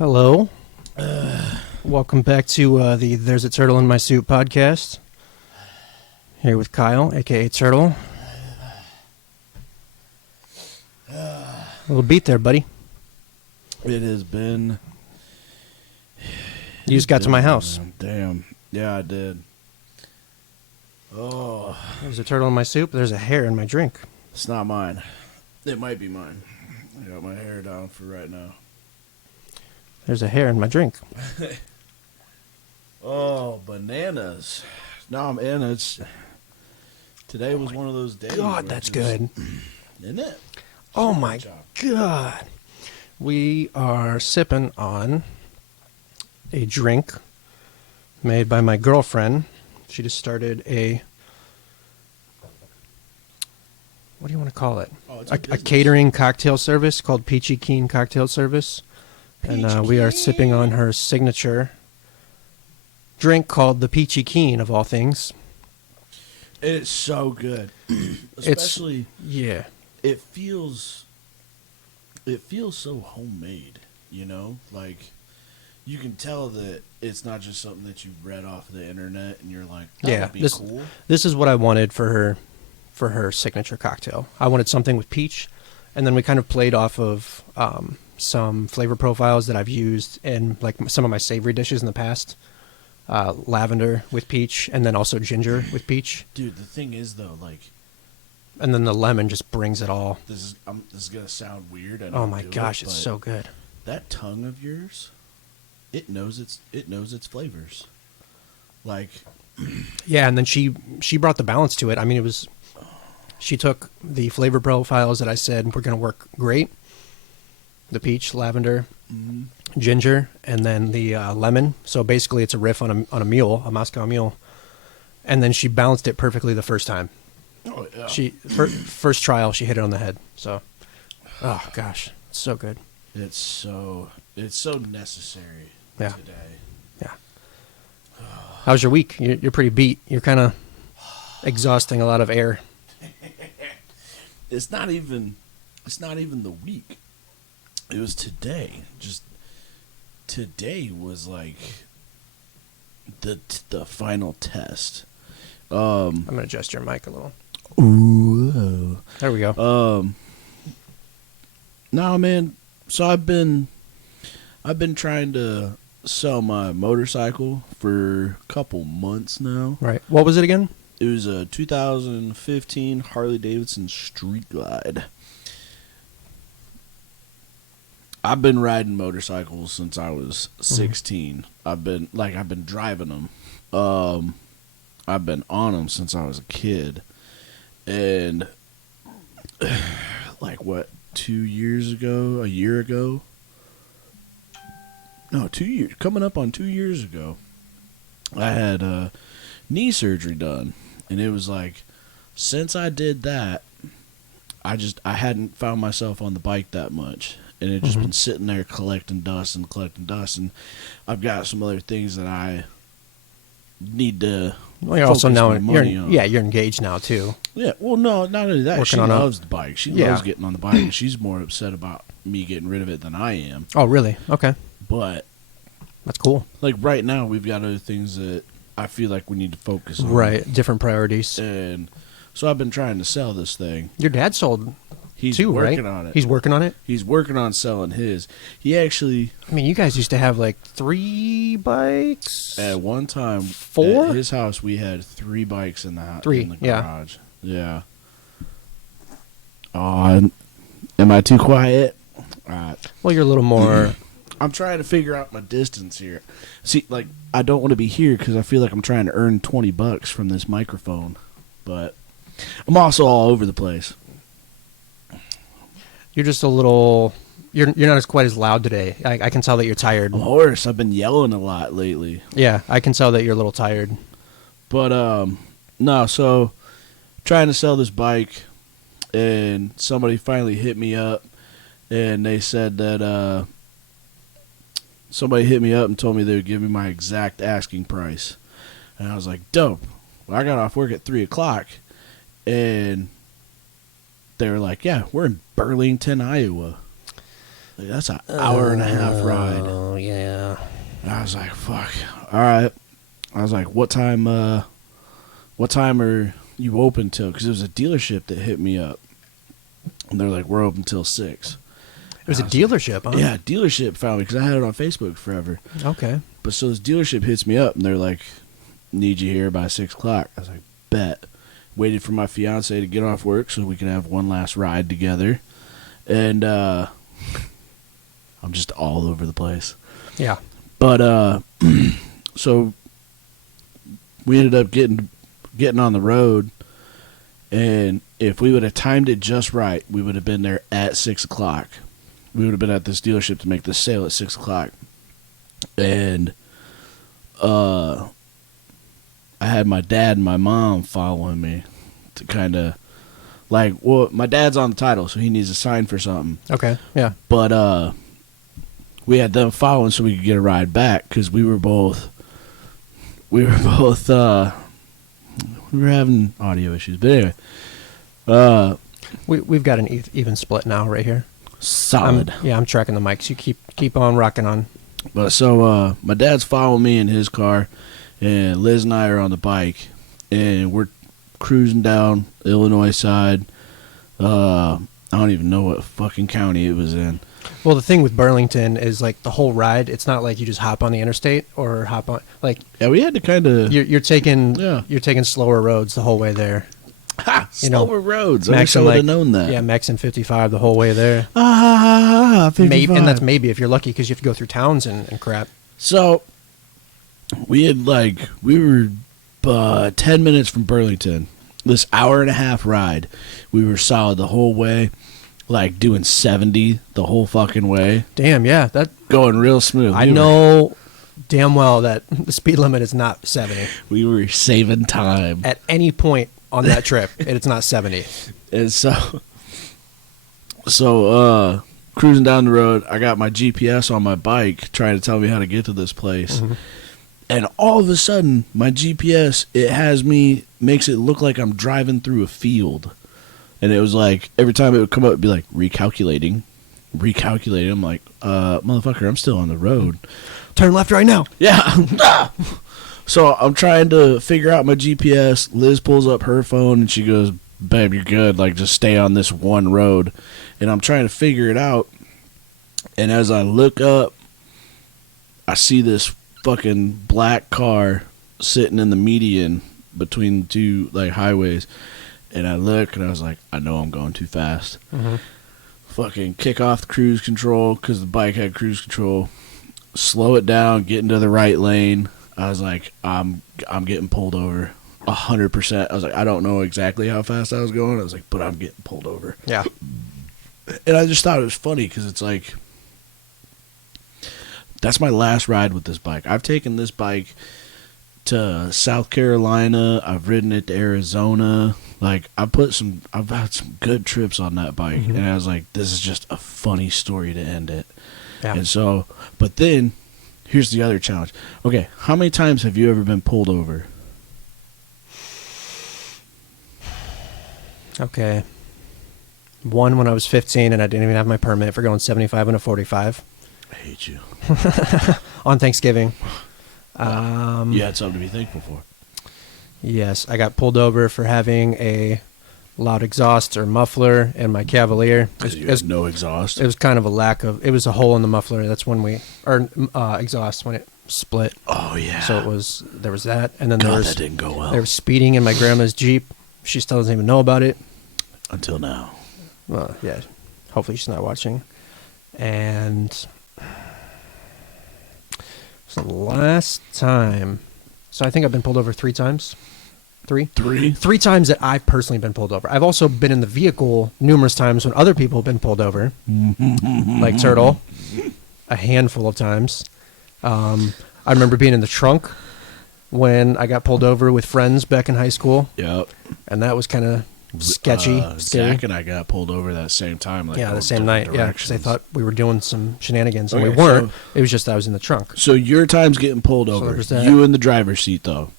Hello. Welcome back to the There's a Turtle in My Soup podcast. Here with Kyle, a.k.a. Turtle. A little beat there, buddy. It has been... You just got to my house. Damn. Yeah, I did. Oh. There's a turtle in my soup. There's a hair in my drink. It's not mine. It might be mine. I got my hair down for right now. There's a hair in my drink. Oh, bananas. No, man, today was one of those days. God, that's good. Isn't it? Oh my God. We are sipping on a drink made by my girlfriend. She just started what do you want to call it? Oh, it's A catering cocktail service called Peachy Keen Cocktail Service. And we are sipping on her signature drink called the Peachy Keen, of all things. It's so good. Especially, yeah. It feels so homemade, you know? Like, you can tell that it's not just something that you read off the internet and you're like, that would be cool. This is what I wanted for her signature cocktail. I wanted something with peach, and then we kind of played off of some flavor profiles that I've used in like some of my savory dishes in the past. Lavender with peach, and then also ginger with peach. Dude, the thing is though, like, and then the lemon just brings it all. This is gonna sound weird. Oh my gosh, it's so good. That tongue of yours, it knows its flavors. Like, yeah, and then she brought the balance to it. I mean, she took the flavor profiles that I said were gonna work great. The peach, lavender, ginger, and then the lemon. So basically, it's a riff on a mule, a Moscow mule. And then she balanced it perfectly the first time. Oh yeah. First trial, she hit it on the head. So, oh gosh, it's so good. It's so necessary today. Yeah. How's your week? You're pretty beat. You're kind of exhausting a lot of air. It's not even the week. It was today. Just today was like the final test. I'm gonna adjust your mic a little. Ooh. There we go. No, man. So I've been trying to sell my motorcycle for a couple months now. Right. What was it again? It was a 2015 Harley Davidson Street Glide. I've been riding motorcycles since I was 16. I've been driving them. I've been on them since I was a kid. And like what, 2 years ago, a year ago? No, 2 years, coming up on 2 years ago, I had knee surgery done. And it was like, since I did that, I hadn't found myself on the bike that much. And it just been sitting there collecting dust. And I've got some other things that I need to focus my money on. Yeah, you're engaged now too. Yeah, well, no, not only that. She loves the bike. She loves getting on the bike. And she's more upset about me getting rid of it than I am. Oh, really? Okay. But that's cool. Like right now, we've got other things that I feel like we need to focus on. Right, different priorities. And so I've been trying to sell this thing. Your dad sold... He's too, working right? on it. He's working on it? He's working on selling his. He actually... I mean, you guys used to have like 3 bikes? At one time, 4? At his house, we had 3 bikes in the house. 3, in the garage. Yeah. Oh, am I too quiet? All right. Well, you're a little more... I'm trying to figure out my distance here. See, like, I don't want to be here because I feel like I'm trying to earn $20 from this microphone. But I'm also all over the place. You're just a little... You're not as quite as loud today. I can tell that you're tired. I'm hoarse. I've been yelling a lot lately. Yeah, I can tell that you're a little tired. But, no, so trying to sell this bike, and somebody finally hit me up, and they said that somebody hit me up and told me they would give me my exact asking price. And I was like, dope. Well, I got off work at 3 o'clock, and they were like, yeah, we're in Burlington, Iowa. That's an hour and a half ride. Oh, yeah. And I was like, fuck. All right. I was like, what time are you open till? Because it was a dealership that hit me up. And they're like, we're open till 6. It was a dealership, huh? Yeah, dealership found me because I had it on Facebook forever. Okay. But so this dealership hits me up and they're like, need you here by 6 o'clock. I was like, bet. Waited for my fiance to get off work so we could have one last ride together. And I'm just all over the place. Yeah. But so we ended up getting on the road, and if we would have timed it just right, we would have been there at 6 o'clock. We would have been at this dealership to make this sale at 6 o'clock. And I had my dad and my mom following me to kind of like, well, my dad's on the title, so he needs a sign for something. Okay. Yeah. But we had them following so we could get a ride back because we were having audio issues. But anyway, we've got an even split now right here. solid. I'm tracking the mics. You keep on rocking on. But so my dad's following me in his car, and Liz and I are on the bike, and we're cruising down Illinois side. I don't even know what fucking county it was in. Well, the thing with Burlington is like the whole ride. It's not like you just hop on the interstate or hop on like. Yeah, we had to kind of. You're taking slower roads the whole way there. Slower roads. I wish Max I and would have known that. Yeah, Max and 55 the whole way there. 55. Maybe, and that's maybe if you're lucky because you have to go through towns and crap. So we were 10 minutes from Burlington. This hour and a half ride, we were solid the whole way, like doing 70 the whole fucking way. Damn, yeah, that going real smooth. I know damn well that the speed limit is not 70. We were saving time at any point on that trip. It's not 70. And so cruising down the road, I got my GPS on my bike trying to tell me how to get to this place. Mm-hmm. And all of a sudden, my GPS, makes it look like I'm driving through a field. And it was like, every time it would come up, it'd be like, recalculating. I'm like, motherfucker, I'm still on the road. Turn left right now. Yeah. So I'm trying to figure out my GPS. Liz pulls up her phone and she goes, babe, you're good. Like, just stay on this one road. And I'm trying to figure it out. And as I look up, I see this fucking black car sitting in the median between two like highways, and I look and I was like, I know I'm going too fast. Mm-hmm. Fucking kick off the cruise control because the bike had cruise control, slow it down, get into the right lane. I was like, I'm getting pulled over 100%. I was like, I don't know exactly how fast I was going. I was like, but I'm getting pulled over. Yeah. And I just thought it was funny because it's like, that's my last ride with this bike. I've taken this bike to South Carolina. I've ridden it to Arizona. Like, I've had some good trips on that bike. Mm-hmm. And I was like, this is just a funny story to end it. Yeah. And so, but then, here's the other challenge. Okay, how many times have you ever been pulled over? Okay. One when I was 15 and I didn't even have my permit for going 75 and a 45. I hate you. On Thanksgiving. You had something to be thankful for. Yes, I got pulled over for having a loud exhaust or muffler in my Cavalier. You had no exhaust? It was kind of it was a hole in the muffler. That's when exhaust, when it split. Oh, yeah. So there was that. And then that didn't go well. There was speeding in my grandma's Jeep. She still doesn't even know about it. Until now. Well, yeah. Hopefully she's not watching. And so last time, so I think I've been pulled over 3 times. Three times that I've personally been pulled over. I've also been in the vehicle numerous times when other people have been pulled over, like Turtle, a handful of times. I remember being in the trunk when I got pulled over with friends back in high school. Yep. And that was kind of sketchy, scary. Zach and I got pulled over that same time. Like, yeah, the same night. Yeah, because they thought we were doing some shenanigans, and we weren't. It was just I was in the trunk. So your time's getting pulled over. You in the driver's seat, though.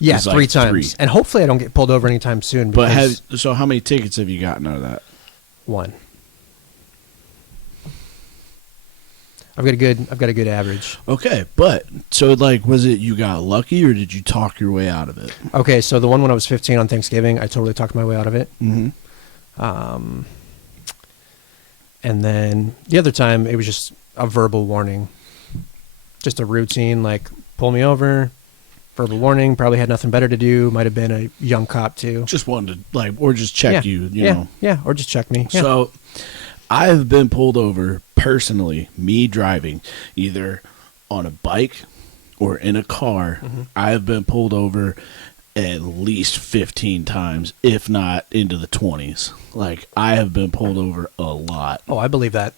Yeah, 3 times. And hopefully I don't get pulled over anytime soon. But so how many tickets have you gotten out of that? 1. I've got a good average. Okay, but so like, was it you got lucky or did you talk your way out of it? Okay, so the one when I was 15 on Thanksgiving, I totally talked my way out of it. Mm-hmm. And then the other time, it was just a verbal warning, just a routine, like pull me over, verbal warning. Probably had nothing better to do. Might have been a young cop too. Just wanted to like, or just check you know. Yeah, or just check me. Yeah. So I have been pulled over personally, me driving, either on a bike or in a car. Mm-hmm. I have been pulled over at least 15 times, if not into the 20s. Like, I have been pulled over a lot. Oh, I believe that.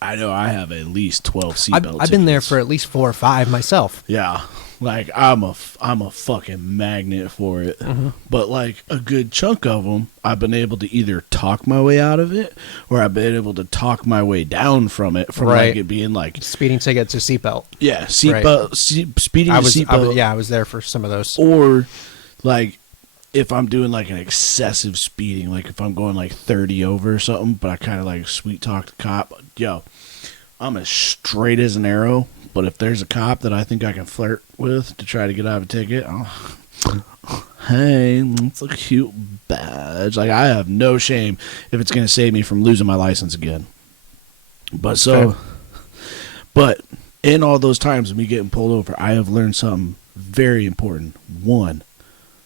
I know I have at least 12 seatbelt I've been there tickets. for at least 4 or 5 myself. Yeah. Like, I'm a fucking magnet for it. Mm-hmm. But, like, a good chunk of them, I've been able to either talk my way out of it, or I've been able to talk my way down from it, from, Right. like, it being, like... Speeding ticket to seatbelt. Yeah, seatbelt, speeding to seatbelt. I was there for some of those. Or, like, if I'm doing, like, an excessive speeding, like, if I'm going, like, 30 over or something, but I kind of, like, sweet talk the cop, yo, I'm as straight as an arrow. But if there's a cop that I think I can flirt with to try to get out of a ticket, hey, it's a cute badge. Like, I have no shame if it's going to save me from losing my license again. But but in all those times of me getting pulled over, I have learned something very important. One,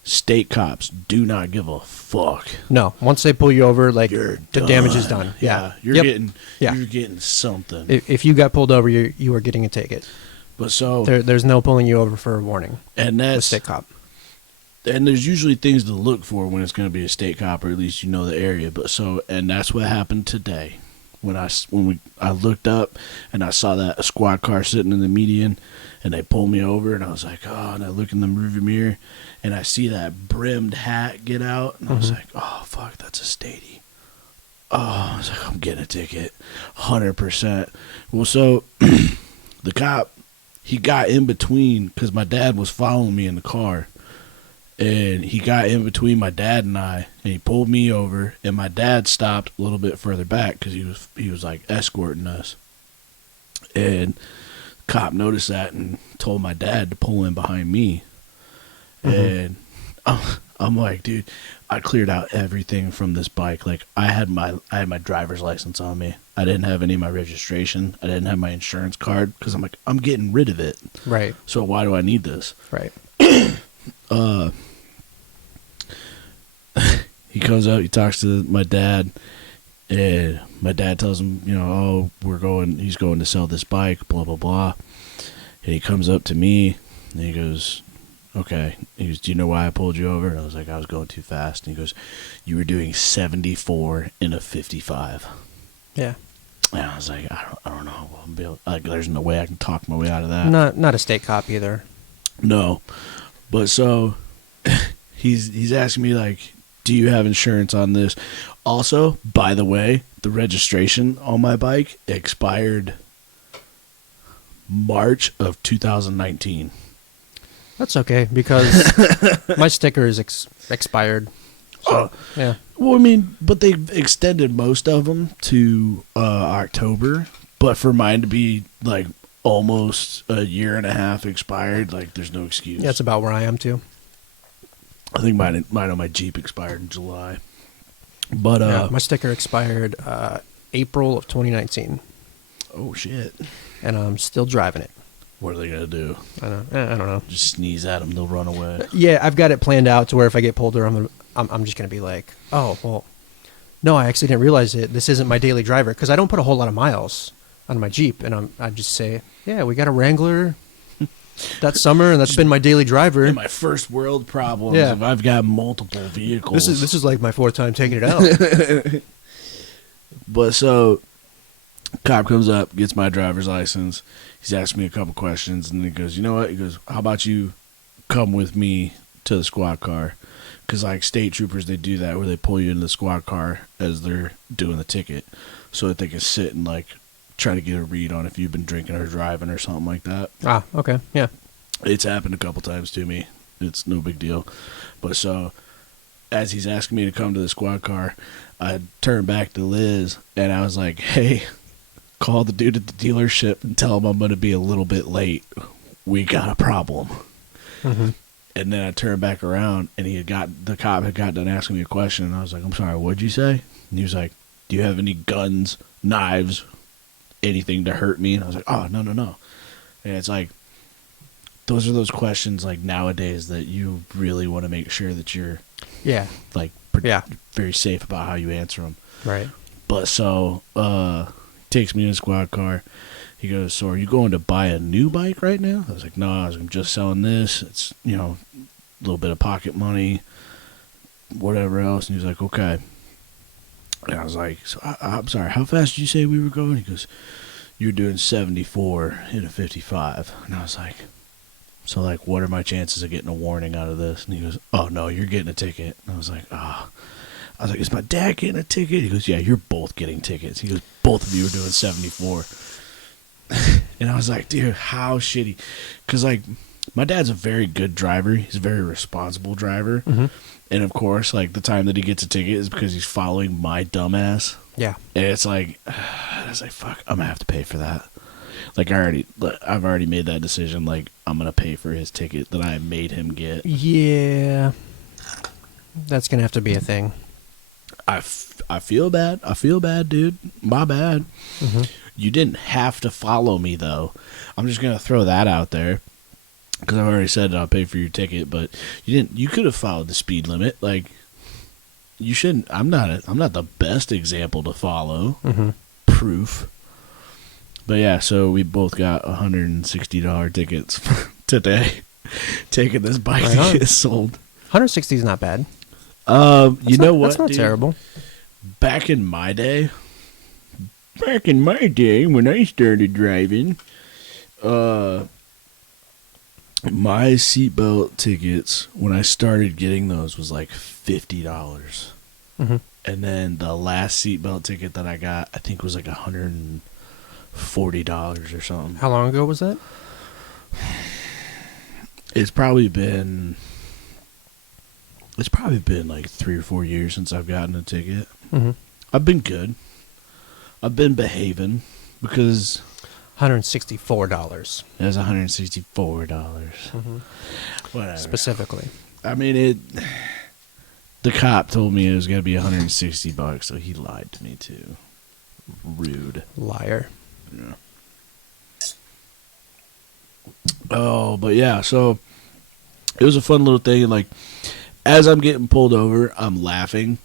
state cops do not give a fuck. No, once they pull you over, like You're the done. damage is done. Yeah, you're Yep. getting Yeah. you're getting something. If you got pulled over, you are getting a ticket. But so There's no pulling you over for a warning. and The that's state cop. and there's usually things to look for when it's going to be a state cop, or at least you know the area. But so, and that's what happened today when I looked up and I saw that a squad car sitting in the median, and they pulled me over, and I was like, oh, and I look in the rearview mirror, and I see that brimmed hat get out, and I was like, oh fuck, that's a statey. Oh, I was like, I'm getting a ticket, 100%. Well, so the cop, he got in between because my dad was following me in the car. And he got in between my dad and I, and he pulled me over, and my dad stopped a little bit further back because he was like escorting us. And the cop noticed that and told my dad to pull in behind me. And I'm like, dude, I cleared out everything from this bike. Like, I had my driver's license on me. I didn't have any of my registration. I didn't have my insurance card because I'm like, I'm getting rid of it. Right. So why do I need this? Right. He comes out, he talks to my dad, and my dad tells him, you know, oh, he's going to sell this bike, blah, blah, blah. And he comes up to me, and he goes, okay. He goes, do you know why I pulled you over? And I was like, I was going too fast. And he goes, you were doing 74 in a 55. Yeah. And I was like, I don't know. Like, there's no way I can talk my way out of that. Not a state cop either. No. But so he's asking me, like, do you have insurance on this? Also, by the way, the registration on my bike expired March of 2019. That's okay because my sticker is expired. So, yeah. Well, I mean, but they've extended most of them to October. But for mine to be, like, almost a year and a half expired, like, there's no excuse. Yeah, that's about where I am too. I think mine on my Jeep expired in July. But Yeah, my sticker expired April of 2019, oh shit! and I'm still driving it. What are they gonna do? I don't know. Just sneeze at them; they'll run away. Yeah, I've got it planned out to where if I get pulled over, I'm just gonna be like, oh well, no, I actually didn't realize it. This isn't my daily driver because I don't put a whole lot of miles on my Jeep, and I just say, yeah, we got a Wrangler that summer, and that's been my daily driver. And my first world problems. Yeah. If I've got multiple vehicles. This is like my 4th time taking it out. But so, cop comes up, gets my driver's license. He's asked me a couple questions, and he goes, you know what? He goes, how about you come with me to the squad car? Because, like, state troopers, they do that where they pull you into the squad car as they're doing the ticket so that they can sit and, like, try to get a read on if you've been drinking or driving or something like that. Ah, okay, yeah. It's happened a couple times to me. It's no big deal. But so, as he's asking me to come to the squad car, I turned back to Liz, and I was like, hey, call the dude at the dealership and tell him I'm going to be a little bit late. We got a problem. Mm-hmm. And then I turned back around, and the cop had got done asking me a question, and I was like, I'm sorry, what'd you say? And he was like, do you have any guns, knives, anything to hurt me? And I was like, oh, no. And it's like, those are those questions like nowadays that you really want to make sure that you're like very safe about how you answer them. Right. But so takes me in a squad car. He goes, so are you going to buy a new bike right now? I was like, no, I'm just selling this. It's, a little bit of pocket money, whatever else. And he was like, okay. And I was like, so I'm sorry, how fast did you say we were going? He goes, you're doing 74 in a 55. And I was like, so like, what are my chances of getting a warning out of this? And he goes, oh no, you're getting a ticket. And I was like, I was like, is my dad getting a ticket? He goes, yeah, you're both getting tickets. He goes, both of you are doing 74. And I was like, dude, how shitty. Because, like, my dad's a very good driver. He's a very responsible driver. Mm-hmm. And, of course, like, the time that he gets a ticket is because he's following my dumbass. Yeah. And it's like, I was like, fuck, I'm going to have to pay for that. Like, I've already made that decision. Like, I'm going to pay for his ticket that I made him get. Yeah. That's going to have to be a thing. I feel bad. I feel bad, dude. My bad. Mm-hmm. You didn't have to follow me, though. I'm just going to throw that out there. Because I've already said I'll pay for your ticket, but you didn't. You could have followed the speed limit. Like, you shouldn't. I'm not the best example to follow. Mm-hmm. Proof. But yeah, so we both got $160 tickets today. Taking this bike to get sold. 160 is not bad. You know what? That's not terrible. Back in my day, when I started driving, my seatbelt tickets, when I started getting those, was like $50. Mm-hmm. And then the last seatbelt ticket that I got, I think was like $140 or something. How long ago was that? It's probably been like 3 or 4 years since I've gotten a ticket. Mm-hmm. I've been good. I've been behaving because $164. it was $164. Mm-hmm. Whatever. Specifically. I mean, the cop told me it was going to be $160, so he lied to me too. Rude. Liar. Yeah. Oh, but yeah, so it was a fun little thing. And like, as I'm getting pulled over, I'm laughing.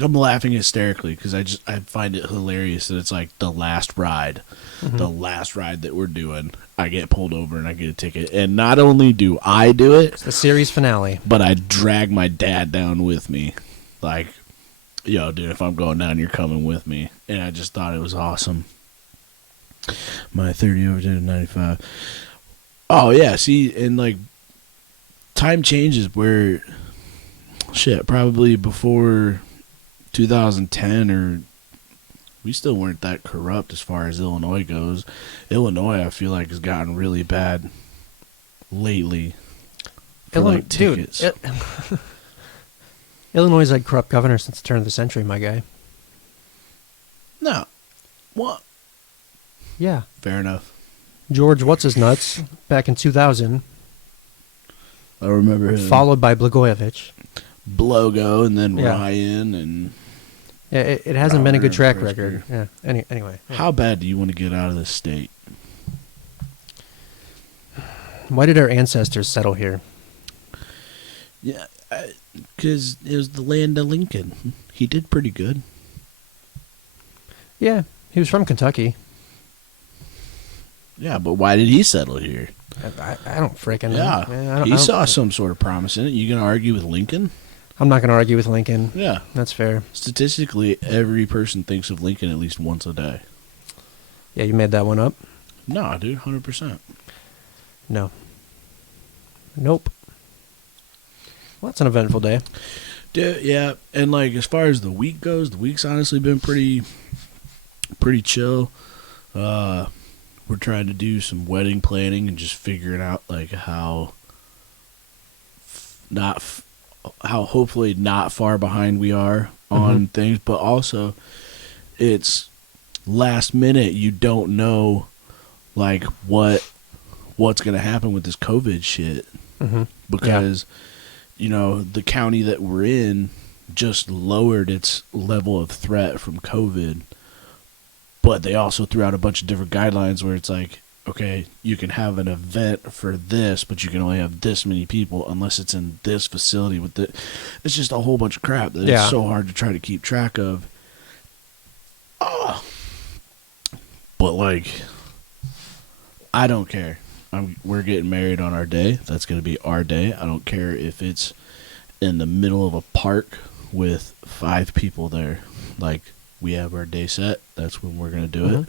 I'm laughing hysterically because I find it hilarious that it's like the last ride that we're doing. I get pulled over and I get a ticket. And not only do I do it, It's the series finale. but I drag my dad down with me. Like, yo, dude, if I'm going down, you're coming with me. And I just thought it was awesome. My 30 over 10 to 95. Oh, yeah, see, and like, time changes where, shit, probably before 2010 or we still weren't that corrupt as far as Illinois goes. Illinois, I feel like, has gotten really bad lately for like tickets. Illinois has had corrupt governor since the turn of the century, my guy. No. What? Yeah. Fair enough. George What's-His-Nuts back in 2000. I remember him. Followed by Blagojevich. Blogo and then Yeah. Ryan and... Yeah, it hasn't been a good track Pritzker. record. Yeah. Anyway. Yeah. How bad do you want to get out of this state? Why did our ancestors settle here? Yeah, because it was the land of Lincoln. He did pretty good. Yeah, he was from Kentucky. Yeah, but why did he settle here? I don't freaking know. Yeah, I don't, he saw some sort of promise in it. You gonna argue with Lincoln? I'm not going to argue with Lincoln. Yeah, That's fair. statistically, every person thinks of Lincoln at least once a day. Yeah, you made that one up? No, dude, 100%. No. Nope. Well, that's an eventful day. Yeah, and like as far as the week goes, the week's honestly been pretty chill. We're trying to do some wedding planning and just figuring out like how hopefully not far behind we are on things, but also it's last minute you don't know like what's going to happen with this COVID shit. Mm-hmm. Because you know, the county that we're in just lowered its level of threat from COVID, but they also threw out a bunch of different guidelines where it's like, okay, you can have an event for this, but you can only have this many people unless it's in this facility with the. It's just a whole bunch of crap that it's so hard to try to keep track of. But like, I don't care. We're getting married on our day. That's going to be our day. I don't care if it's in the middle of a park with 5 people there. Like, we have our day set. That's when we're going to do it.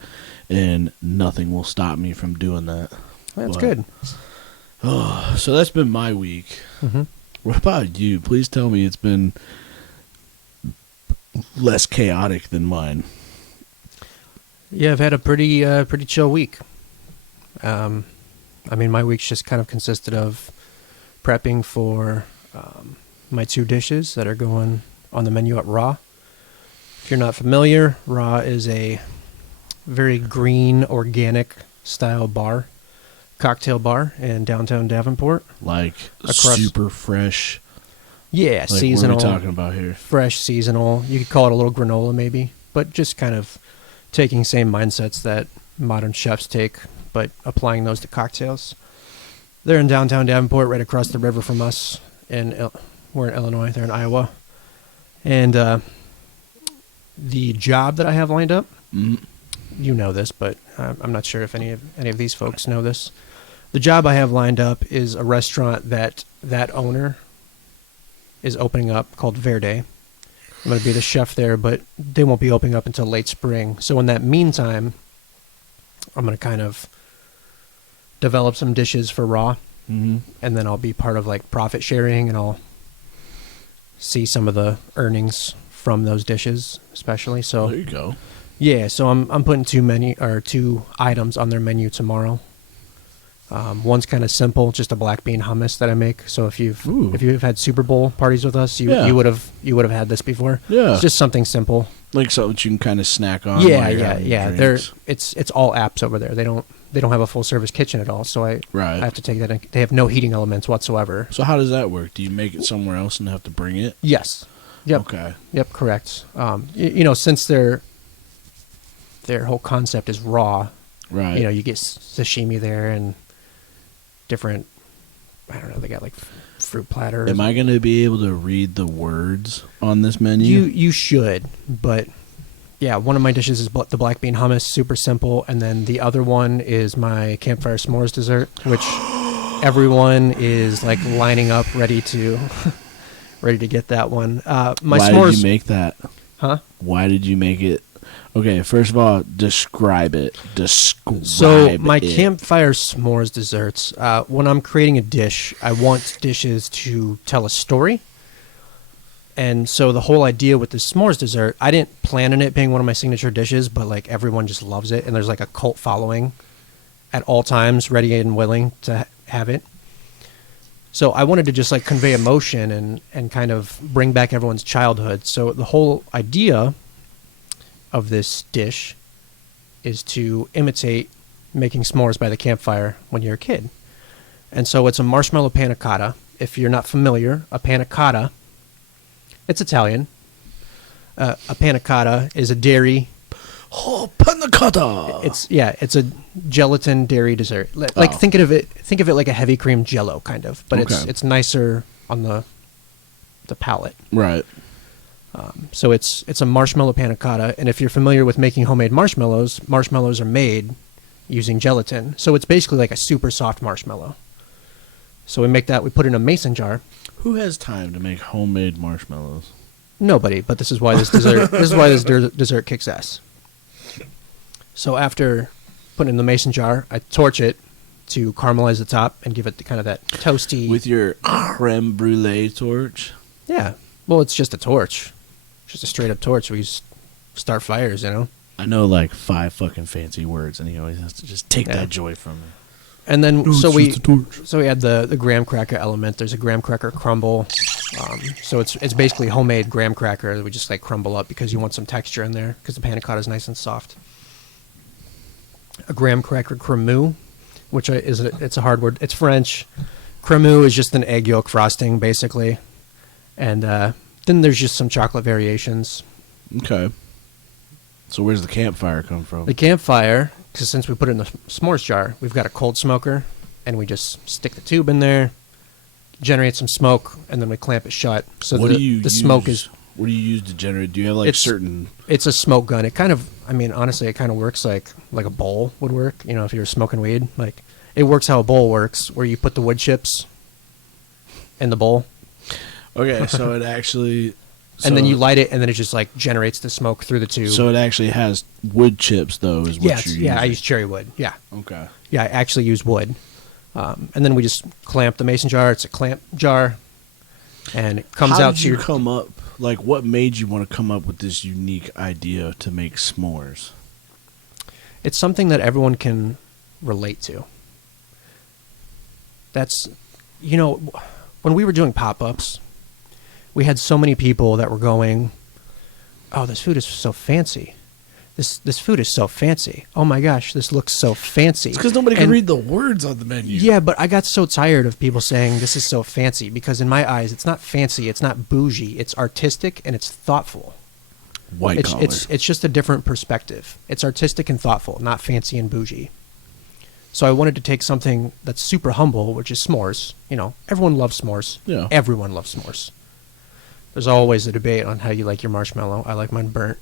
And nothing will stop me from doing that. That's good. Oh, so that's been my week. Mm-hmm. What about you? Please tell me it's been less chaotic than mine. Yeah, I've had a pretty chill week. I mean, my week's just kind of consisted of prepping for my 2 dishes that are going on the menu at Raw. If you're not familiar, Raw is a very green, organic style bar, cocktail bar in downtown Davenport. Like super fresh. Yeah, like, seasonal. What are we talking about here? Fresh, seasonal. You could call it a little granola maybe, but just kind of taking same mindsets that modern chefs take, but applying those to cocktails. They're in downtown Davenport, right across the river from us. We're in Illinois. They're in Iowa. And the job that I have lined up, you know this, but I'm not sure if any of these folks know this. The job I have lined up is a restaurant that owner is opening up called Verde. I'm going to be the chef there, but they won't be opening up until late spring. So in that meantime, I'm going to kind of develop some dishes for Raw, and then I'll be part of like profit sharing, and I'll see some of the earnings from those dishes, especially. So there you go. Yeah, so I'm putting 2 items on their menu tomorrow. One's kind of simple, just a black bean hummus that I make. So if you've had Super Bowl parties with us, you would have had this before. Yeah, it's just something simple, like something you can kind of snack on. Yeah. It's all apps over there. They don't have a full service kitchen at all. So I have to take that in. They have no heating elements whatsoever. So how does that work? Do you make it somewhere else and have to bring it? Yes. Yep. Okay. Yep. Correct. You know, since their whole concept is raw, right? You know, you get sashimi there and different, I don't know, they got like fruit platters. Am I going to be able to read the words on this menu? You should, but yeah, one of my dishes is the black bean hummus, super simple, and then the other one is my campfire s'mores dessert, which everyone is like lining up ready to get that one. Why did you make that? Huh? Why did you make it? Okay, first of all, describe it. So my campfire s'mores desserts, when I'm creating a dish, I want dishes to tell a story. And so the whole idea with the s'mores dessert, I didn't plan on it being one of my signature dishes, but like everyone just loves it. And there's like a cult following at all times, ready and willing to have it. So I wanted to just like convey emotion and kind of bring back everyone's childhood. So the whole idea of this dish is to imitate making s'mores by the campfire when you're a kid. And so it's a marshmallow panna cotta. If you're not familiar, a panna cotta, it's Italian. A panna cotta is a dairy. Oh, panna cotta! It's a gelatin dairy dessert. Like think of it like a heavy cream Jello kind of, but it's nicer on the palate. Right. So it's a marshmallow panna cotta, and if you're familiar with making homemade marshmallows are made using gelatin. So it's basically like a super soft marshmallow. So we make that, we put it in a mason jar. Who has time to make homemade marshmallows? Nobody, but this is why this dessert kicks ass. So after putting it in the mason jar, I torch it to caramelize the top and give it kind of that toasty. With your creme brulee torch? Yeah. Well, it's just a torch. Just a straight up torch. We start fires, you know? I know like 5 fucking fancy words, and he always has to just take that joy from me. And then so we had the graham cracker element. There's a graham cracker crumble. So it's basically homemade graham cracker that we just like crumble up because you want some texture in there because the panna cotta is nice and soft. a graham cracker cremeux, which it's a hard word. It's French. Cremeux is just an egg yolk frosting, basically. And then there's just some chocolate variations. Okay. So where's the campfire come from? The campfire, because since we put it in the s'mores jar, we've got a cold smoker, and we just stick the tube in there, generate some smoke, and then we clamp it shut. So the smoke is... What do you use to generate? Do you have like certain... It's a smoke gun. It kind of, I mean, honestly, it kind of works like a bowl would work. You know, if you're smoking weed, like it works how a bowl works, where you put the wood chips in the bowl. Okay, so it actually... and then you light it, and then it just like generates the smoke through the tube. So it actually has wood chips, though, is what you're using? Yeah, I use cherry wood. Yeah. Okay. Yeah, I actually use wood. And then we just clamp the mason jar. It's a clamp jar. And it comes out to How did you come up, like, what made you want to come up with this unique idea to make s'mores? It's something that everyone can relate to. That's, you know, when we were doing pop-ups, we had so many people that were going, oh, this food is so fancy. This food is so fancy. Oh my gosh, this looks so fancy. It's because nobody can read the words on the menu. Yeah, but I got so tired of people saying this is so fancy, because in my eyes, it's not fancy, it's not bougie, it's artistic and it's thoughtful. White collar. It's just a different perspective. It's artistic and thoughtful, not fancy and bougie. So I wanted to take something that's super humble, which is s'mores. You know, everyone loves s'mores. Yeah. Everyone loves s'mores. There's always a debate on how you like your marshmallow. I like mine burnt.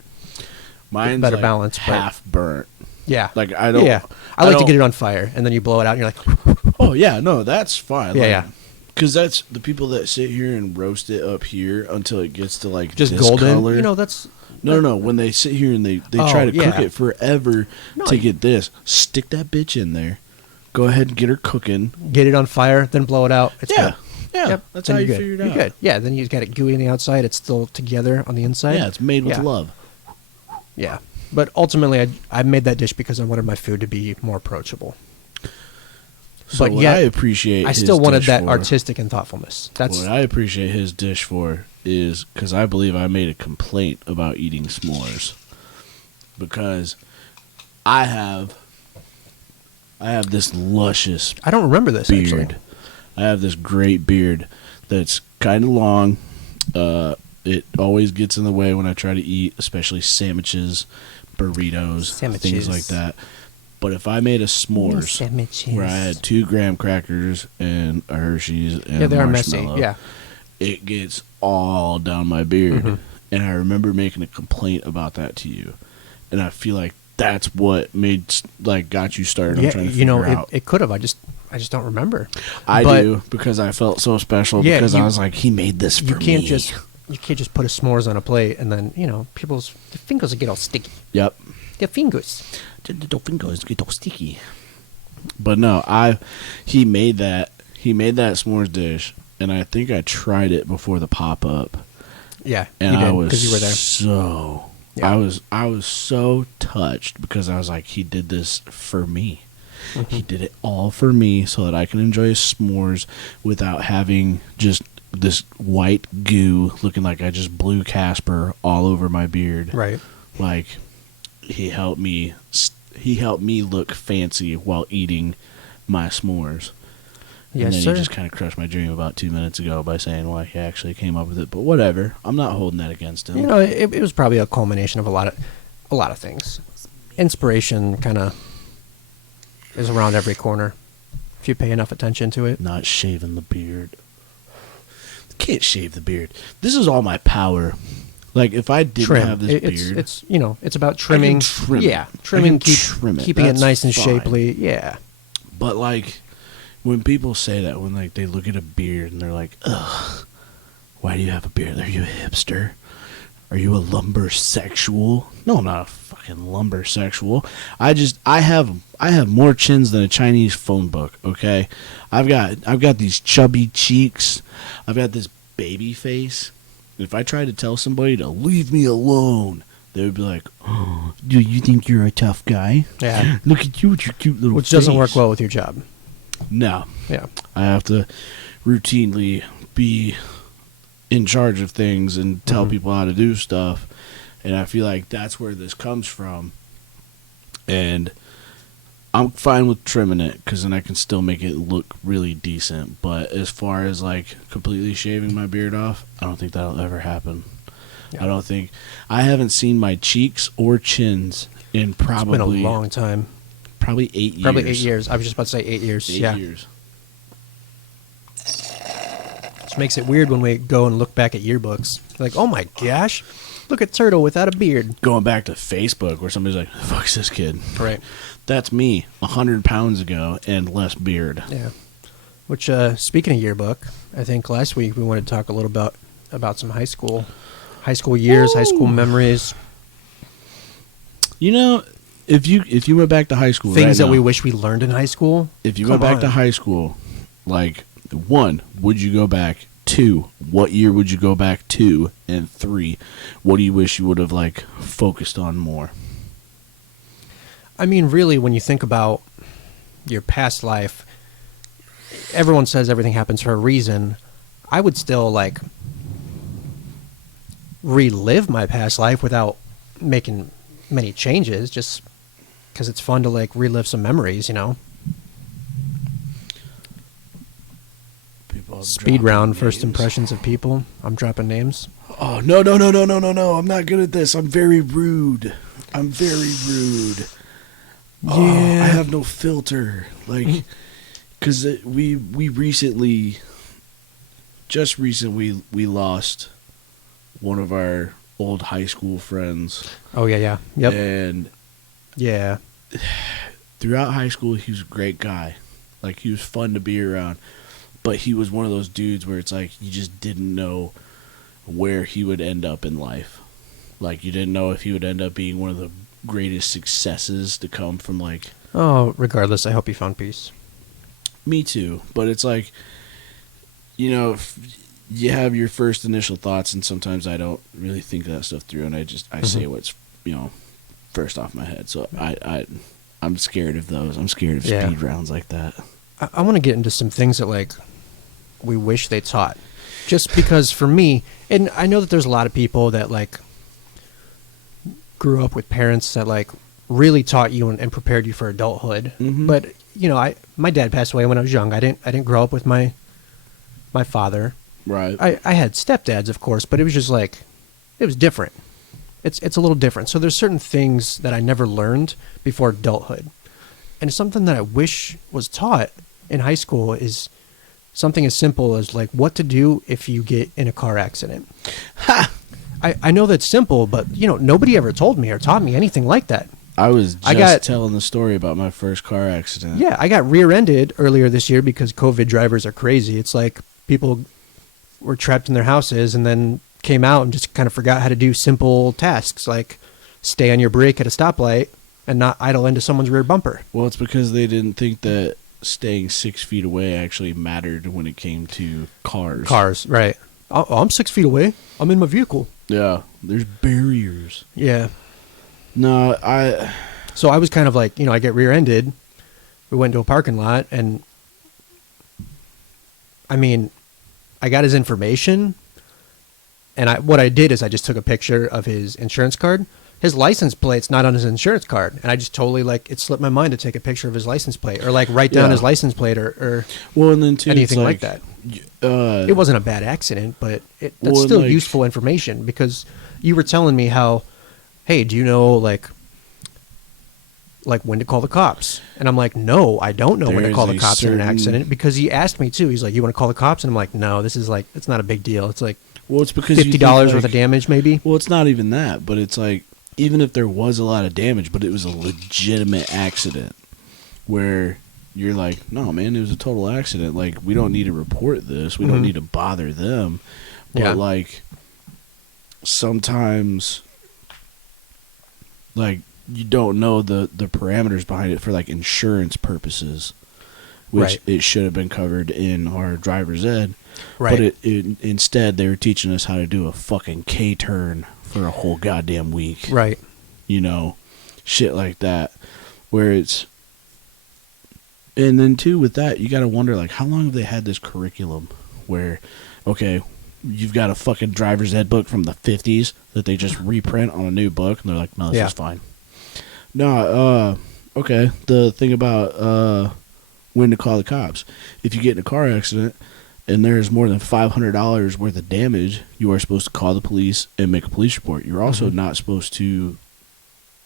Mine's better like balance, half burnt. Yeah. Like I don't. Yeah. I like to get it on fire, and then you blow it out, and you're like. Oh yeah, no, that's fine. Yeah, like, yeah. Because that's the people that sit here and roast it up here until it gets to like Just this golden. color. You know, that's. No. When they sit here and they try to cook yeah. it forever to get this, stick that bitch in there. Go ahead and get her cooking. Get it on fire, then blow it out. It's good. Yeah, Yep. that's Then how you you're figure it You're out. good. Yeah, then you got it gooey on the outside. It's still together on the inside. Yeah, it's made with love. Yeah. But ultimately, I made that dish because I wanted my food to be more approachable. So but what yet, I appreciate, I still wanted that for, artistic and thoughtfulness. That's what I appreciate his dish for is because I believe I made a complaint about eating s'mores because I have this luscious I don't remember this beard. actually. I have this great beard that's kind of long. It always gets in the way when I try to eat, especially sandwiches, burritos, things like that. But if I made a s'mores where I had 2 graham crackers and a Hershey's and they a are messy. marshmallow, Yeah. it gets all down my beard. Mhm. And I remember making a complaint about that to you. And I feel like that's what got you started on trying to figure out. It could have. I just don't remember. I But do because I felt so special Yeah, because I was like, he made this for me. You can't just put a s'mores on a plate and then, people's fingers will get all sticky. Yep. Their fingers. The fingers get all sticky. But no, he made that s'mores dish, and I think I tried it before the pop up. Yeah, And you did, I was 'cause you were there. I was so touched because I was like, he did this for me. Mm-hmm. He did it all for me so that I can enjoy s'mores without having just this white goo looking like I just blew Casper all over my beard. Right. Like he helped me look fancy while eating my s'mores. Yes, and then sir. he just kind of crushed my dream about 2 minutes ago by saying, well, he actually came up with it. But whatever. I'm not holding that against him. It was probably a culmination of a lot of things. Inspiration kind of is around every corner if you pay enough attention to it. Not shaving the beard. Can't shave the beard. This is all my power. Like if I didn't have this beard, it's about trimming. Trim yeah, it. trimming, trim it. keeping it That's nice and fine. shapely. Yeah. But like when people say that, when like they look at a beard and they're like, "Ugh, why do you have a beard? Are you a hipster? Are you a lumbersexual?" No, I'm not a fucking lumbersexual. I have more chins than a Chinese phone book. Okay, I've got these chubby cheeks. I've got this baby face. If I tried to tell somebody to leave me alone, they would be like, "Oh, do you think you're a tough guy? Yeah. Look at you with your cute little Which doesn't face." work well with your job. No. Yeah. I have to routinely be in charge of things and tell people how to do stuff. And I feel like that's where this comes from. And I'm fine with trimming it because then I can still make it look really decent. But as far as like completely shaving my beard off, I don't think that'll ever happen. Yeah. I haven't seen my cheeks or chins in probably It's been a long time. Probably 8 years. Probably 8 years. I was just about to say 8 years. 8 years. Which makes it weird when we go and look back at yearbooks. Like, oh my gosh, look at Turtle without a beard. Going back to Facebook where somebody's like, "The fuck's this kid?" Right. That's me 100 pounds ago and less beard. Yeah. Which, speaking of yearbook, I think last week we wanted to talk a little about some high school years, high school memories. You know, if you went back to high school, Things right that now, we wish we learned in high school. if you went back to high school, like 1, would you go back? 2, what year would you go back to? And 3, what do you wish you would have like focused on more? I mean, really, when you think about your past life, everyone says everything happens for a reason. I would still like relive my past life without making many changes, just because it's fun to like relive some memories, you know. Speed round, first impressions of people. I'm dropping names. Oh, no. I'm not good at this. I'm very rude. Yeah. Oh, I have no filter. Like, because we recently we lost one of our old high school friends. Oh, yeah. Yep. And Yeah. throughout high school, he was a great guy. Like, he was fun to be around. But he was one of those dudes where it's like you just didn't know where he would end up in life. Like, you didn't know if he would end up being one of the greatest successes to come from, like... Oh, regardless, I hope you found peace. Me too. But it's like, you know, you have your first initial thoughts, and sometimes I don't really think that stuff through, and I say what's, you know, first off my head. So I'm scared of those. I'm scared of speed rounds like that. I want to get into some things that, like, we wish they taught. Just because for me, and I know that there's a lot of people that, like, grew up with parents that, like, really taught you and prepared you for adulthood. Mm-hmm. But, you know, my dad passed away when I was young. I didn't grow up with my father. Right. I had stepdads, of course, but it was just like, it was different. It's a little different. So there's certain things that I never learned before adulthood. And something that I wish was taught in high school is something as simple as, like, what to do if you get in a car accident. Ha! I know that's simple, but, you know, nobody ever told me or taught me anything like that. I was just telling the story about my first car accident. Yeah, I got rear-ended earlier this year because COVID drivers are crazy. It's like people were trapped in their houses and then came out and just kind of forgot how to do simple tasks like stay on your brake at a stoplight and not idle into someone's rear bumper. Well, it's because they didn't think that staying 6 feet away actually mattered when it came to cars. Cars, right. Oh, I'm 6 feet away. I'm in my vehicle. Yeah, there's barriers. Yeah. No, So I was kind of like, you know, I get rear-ended. We went to a parking lot, and I mean, I got his information, and what I did is I just took a picture of his insurance card. His license plate's not on his insurance card, and I just totally, like, it slipped my mind to take a picture of his license plate, or like write down his license plate, or well, and then too, anything like that. It wasn't a bad accident, but that's still useful information, because you were telling me how, hey, do you know like when to call the cops? And I'm like, no, I don't know when to call the cops in an accident, because he asked me too. He's like, you want to call the cops? And I'm like, no, this is like, it's not a big deal. It's like, well, it's because $50 worth of damage, maybe. Well, it's not even that, but it's like, even if there was a lot of damage, but it was a legitimate accident where you're like, no, man, it was a total accident. Like, we don't need to report this. We don't need to bother them. But like, sometimes, like, you don't know the parameters behind it for, like, insurance purposes, which it should have been covered in our driver's ed. Right. But instead, they were teaching us how to do a fucking K-turn for a whole goddamn week. Right. You know, shit like that. Where it's... And then, too, with that, you got to wonder, like, how long have they had this curriculum where, okay, you've got a fucking driver's ed book from the 50s that they just reprint on a new book, and they're like, no, this is fine. No, Okay, the thing about when to call the cops. If you get in a car accident and there's more than $500 worth of damage, you are supposed to call the police and make a police report. You're also not supposed to.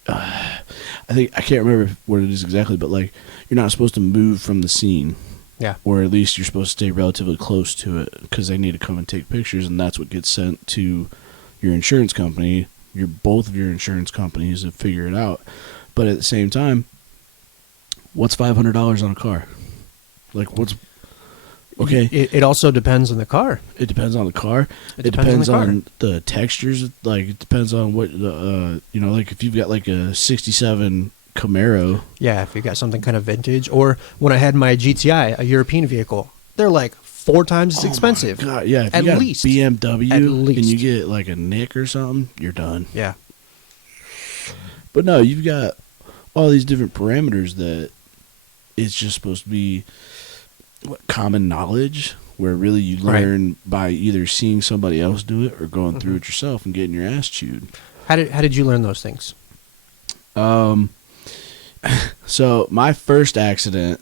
I can't remember what it is exactly, but like you're not supposed to move from the scene. Yeah. Or at least you're supposed to stay relatively close to it because they need to come and take pictures, and that's what gets sent to your insurance company. Both of your insurance companies to figure it out. But at the same time, what's $500 on a car? Like, what's okay? It also depends on the car. It depends on the car. It depends on the textures. Like, it depends on what like if you've got like a '67 Camaro. Yeah, if you got something kind of vintage, or when I had my GTI, a European vehicle, they're like 4 times as expensive. My God, yeah, if at you got least a BMW at least. and you get like a nick or something, you're done. Yeah. But no, you've got all these different parameters that it's just supposed to be common knowledge, where really you learn by either seeing somebody else do it or going through it yourself and getting your ass chewed. How did you learn those things? So my first accident,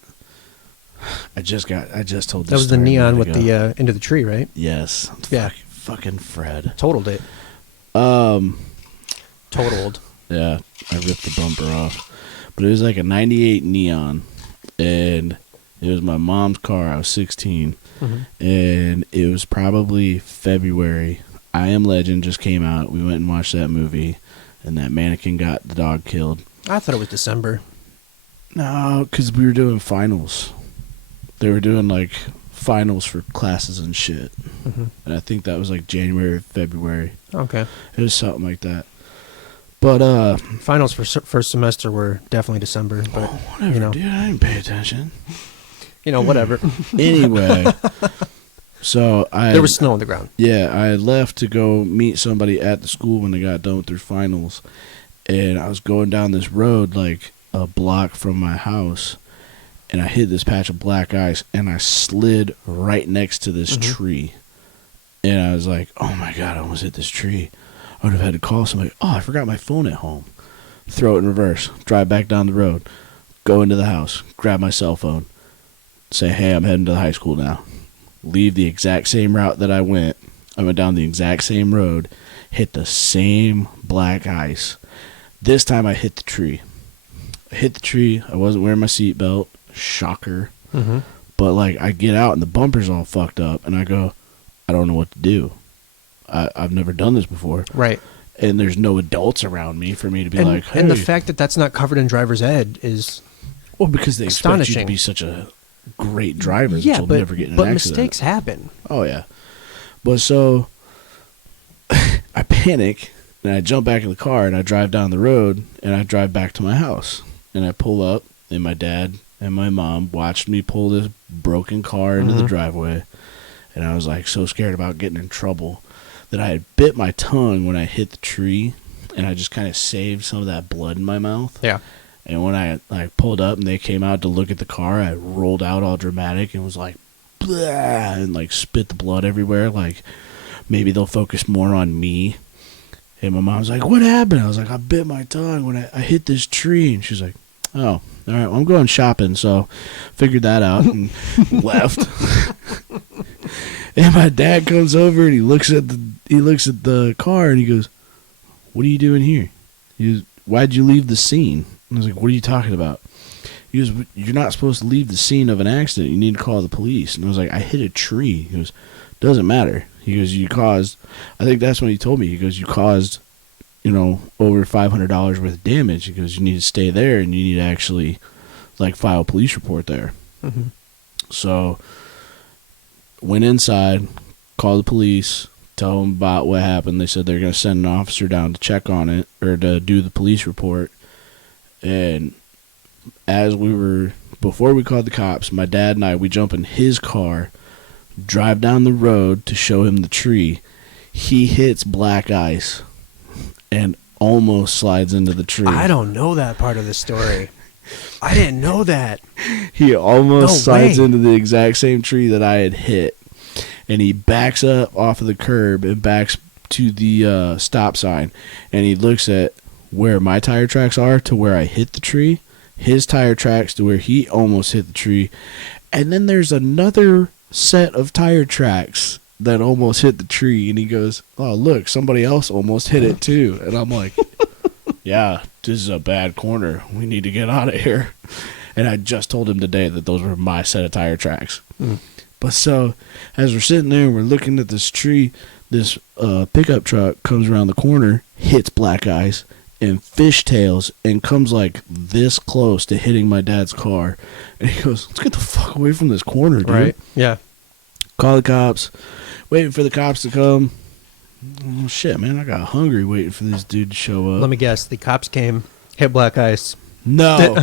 I just told this. That was the neon with the into the tree, right? Yes. Yeah. Fucking Fred. Totaled it. Totaled. Yeah, I ripped the bumper off. But it was like a 98 neon, and it was my mom's car. I was 16, and it was probably February. I Am Legend just came out. We went and watched that movie, and that mannequin got the dog killed. I thought it was December. No, because we were doing finals. They were doing like finals for classes and shit. And I think that was like January or February. Okay. It was something like that. But finals for first semester were definitely December. But whatever, dude. I didn't pay attention. Whatever. Anyway, so there was snow on the ground. Yeah, I had left to go meet somebody at the school when they got done with their finals, and I was going down this road like a block from my house, and I hit this patch of black ice, and I slid right next to this tree, and I was like, "Oh my God, I almost hit this tree." I would have had to call somebody. Oh, I forgot my phone at home. Throw it in reverse. Drive back down the road. Go into the house. Grab my cell phone. Say, hey, I'm heading to the high school now. Leave the exact same route that I went. I went down the exact same road. Hit the same black ice. This time I hit the tree. I wasn't wearing my seatbelt. Shocker. But like I get out and the bumper's all fucked up. And I go, I don't know what to do. I've never done this before. Right. And there's no adults around me for me to be like, hey. And the fact that that's not covered in driver's ed is well, because they expect you to be such a great driver that you'll never get in an accident. But mistakes happen. Oh, yeah. But so I panic and I jump back in the car and I drive down the road and I drive back to my house. And I pull up and my dad and my mom watched me pull this broken car into the driveway. And I was like so scared about getting in trouble that I had bit my tongue when I hit the tree, and I just kind of saved some of that blood in my mouth. Yeah. And when I pulled up and they came out to look at the car, I rolled out all dramatic and was like, blah, and like spit the blood everywhere. Like maybe they'll focus more on me. And my mom's like, what happened? I was like, I bit my tongue when I hit this tree. And she's like, oh, all right, well, I'm going shopping. So figured that out and left. And my dad comes over and he looks at the car and he goes, what are you doing here? He goes, why'd you leave the scene? And I was like, what are you talking about? He goes, you're not supposed to leave the scene of an accident. You need to call the police. And I was like, I hit a tree. He goes, doesn't matter. He goes, you caused, I think that's when he told me, he goes, you caused, over $500 worth of damage. He goes, you need to stay there and you need to actually file a police report there. So went inside, called the police, tell them about what happened. They said they're going to send an officer down to check on it or to do the police report. And before we called the cops, my dad and we jump in his car, drive down the road to show him the tree. He hits black ice and almost slides into the tree. I don't know that part of the story. I didn't know that. He almost slides into the exact same tree that I had hit. And he backs up off of the curb and backs to the stop sign. And he looks at where my tire tracks are to where I hit the tree. his tire tracks to where he almost hit the tree. And then there's another set of tire tracks that almost hit the tree. And he goes, oh, look, somebody else almost hit it too. And I'm like, yeah, this is a bad corner. We need to get out of here. And I just told him today that those were my set of tire tracks. Mm. But so, as we're sitting there and we're looking at this tree, this pickup truck comes around the corner, hits Black Ice, and fishtails, and comes like this close to hitting my dad's car. And he goes, let's get the fuck away from this corner, dude. Right, yeah. Call the cops. Waiting for the cops to come. Oh, shit, man, I got hungry waiting for this dude to show up. Let me guess. The cops came, hit Black Ice. No,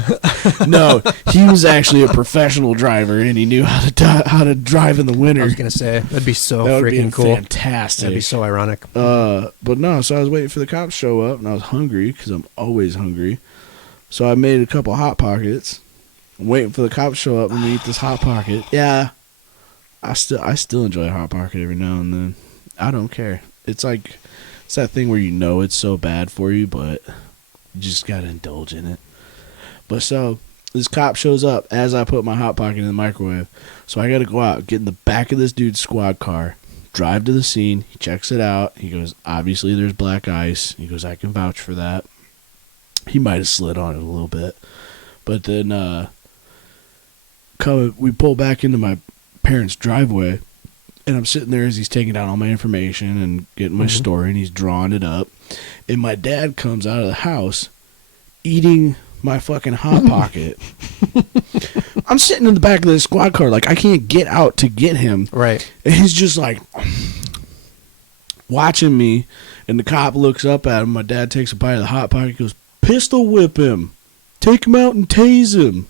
no, he was actually a professional driver, and he knew how to drive in the winter. I was gonna say that'd be so freaking cool, fantastic. That'd be so ironic. But no, so I was waiting for the cops to show up, and I was hungry because I'm always hungry. So I made a couple Hot Pockets. I'm waiting for the cops to show up and we eat this Hot Pocket. Yeah, I still enjoy a Hot Pocket every now and then. I don't care. It's like it's that thing where you know it's so bad for you, but you just gotta indulge in it. But so, this cop shows up as I put my Hot Pocket in the microwave. So I got to go out, get in the back of this dude's squad car, drive to the scene. He checks it out. He goes, obviously there's Black Ice. He goes, I can vouch for that. He might have slid on it a little bit. But then we pull back into my parents' driveway. And I'm sitting there as he's taking down all my information and getting my story. And he's drawing it up. And my dad comes out of the house eating my fucking Hot Pocket. I'm sitting in the back of the squad car, like I can't get out to get him. Right. And he's just like watching me, and the cop looks up at him. My dad takes a bite of the Hot Pocket, goes, pistol whip him. Take him out and tase him.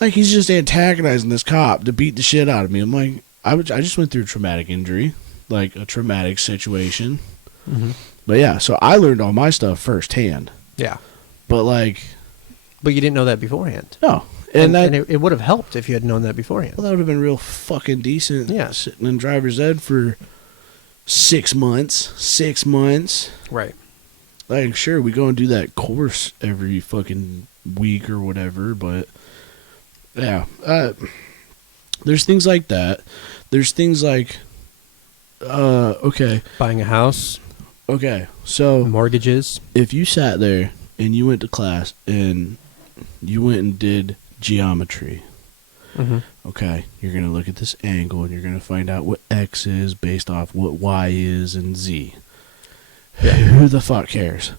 Like he's just antagonizing this cop to beat the shit out of me. I'm like, I just went through a traumatic injury, like a traumatic situation. Mm-hmm. But yeah, so I learned all my stuff firsthand. Yeah. But like... But you didn't know that beforehand. No. And it would have helped if you had known that beforehand. Well, that would have been real fucking decent. Yeah. Sitting in driver's ed for 6 months. 6 months. Right. Like, sure, we go and do that course every fucking week or whatever, but yeah. There's things like that. There's things like, okay. Buying a house. Okay, so. Mortgages. If you sat there and you went to class and you went and did geometry. Mm-hmm. Okay, you're going to look at this angle and you're going to find out what X is based off what Y is and Z. Yeah. Who the fuck cares?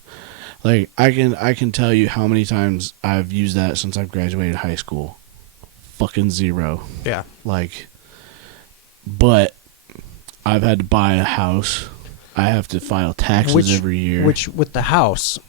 Like, I can tell you how many times I've used that since I've graduated high school. Fucking zero. Yeah. Like, but I've had to buy a house. I have to file taxes every year. Which, with the house,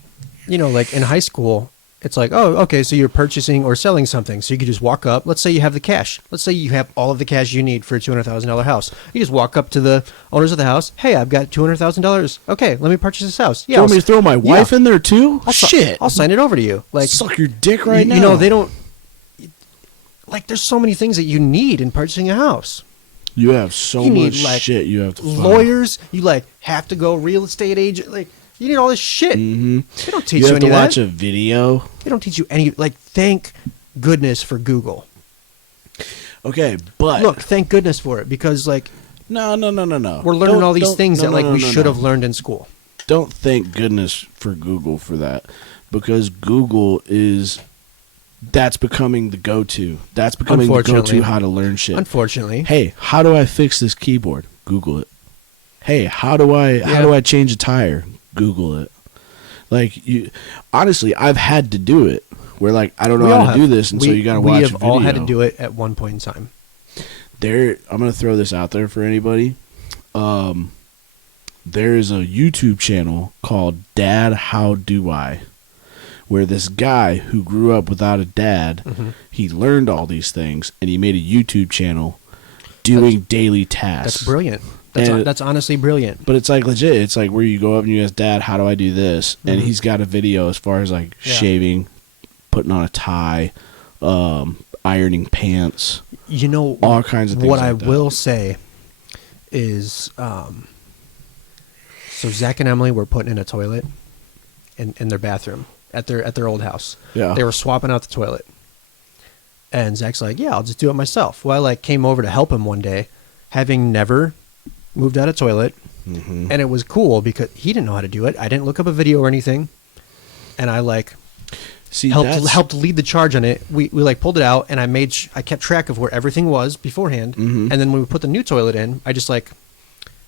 you know, like in high school, it's like, oh, okay, so you're purchasing or selling something. So you could just walk up. Let's say you have the cash. Let's say you have all of the cash you need for a $200,000 house. You just walk up to the owners of the house. Hey, I've got $200,000. Okay, let me purchase this house. Yeah, you want me to throw my wife in there too? Shit. I'll sign it over to you. Like, suck your dick right now. You know, they don't. Like, there's so many things that you need in purchasing a house. You have so much shit you have to file. Lawyers, you have to go real estate agent. Like, you need all this shit. Mm-hmm. They don't teach you any of that. You have to watch a video. They don't teach you any. Like, thank goodness for Google. Okay, but look, thank goodness for it because no. We're learning all these things that we should have learned in school. Don't thank goodness for Google for that, because Google that's becoming the go-to. That's becoming the go-to how to learn shit. Unfortunately. Hey, how do I fix this keyboard? Google it. Hey, how do I change a tire? Google it. Like, honestly, I've had to do it. Where I don't know how to do this, and so you got to watch a video. We have all had to do it at one point in time. I'm going to throw this out there for anybody. There is a YouTube channel called Dad How Do I, where this guy who grew up without a dad, he learned all these things, and he made a YouTube channel doing daily tasks. That's brilliant. That's honestly brilliant. But it's legit. It's where you go up and you ask, Dad, how do I do this? Mm-hmm. And he's got a video as far as shaving, putting on a tie, ironing pants. You know, all kinds of things. What I will say is, so Zach and Emily were putting in a toilet in their bathroom. at their old house. Yeah. They were swapping out the toilet. And Zach's like, yeah, I'll just do it myself. Well, I like came over to help him one day, having never moved out a toilet. Mm-hmm. And it was cool because he didn't know how to do it. I didn't look up a video or anything. And I like helped lead the charge on it. We like pulled it out, and I kept track of where everything was beforehand. Mm-hmm. And then when we put the new toilet in, I just like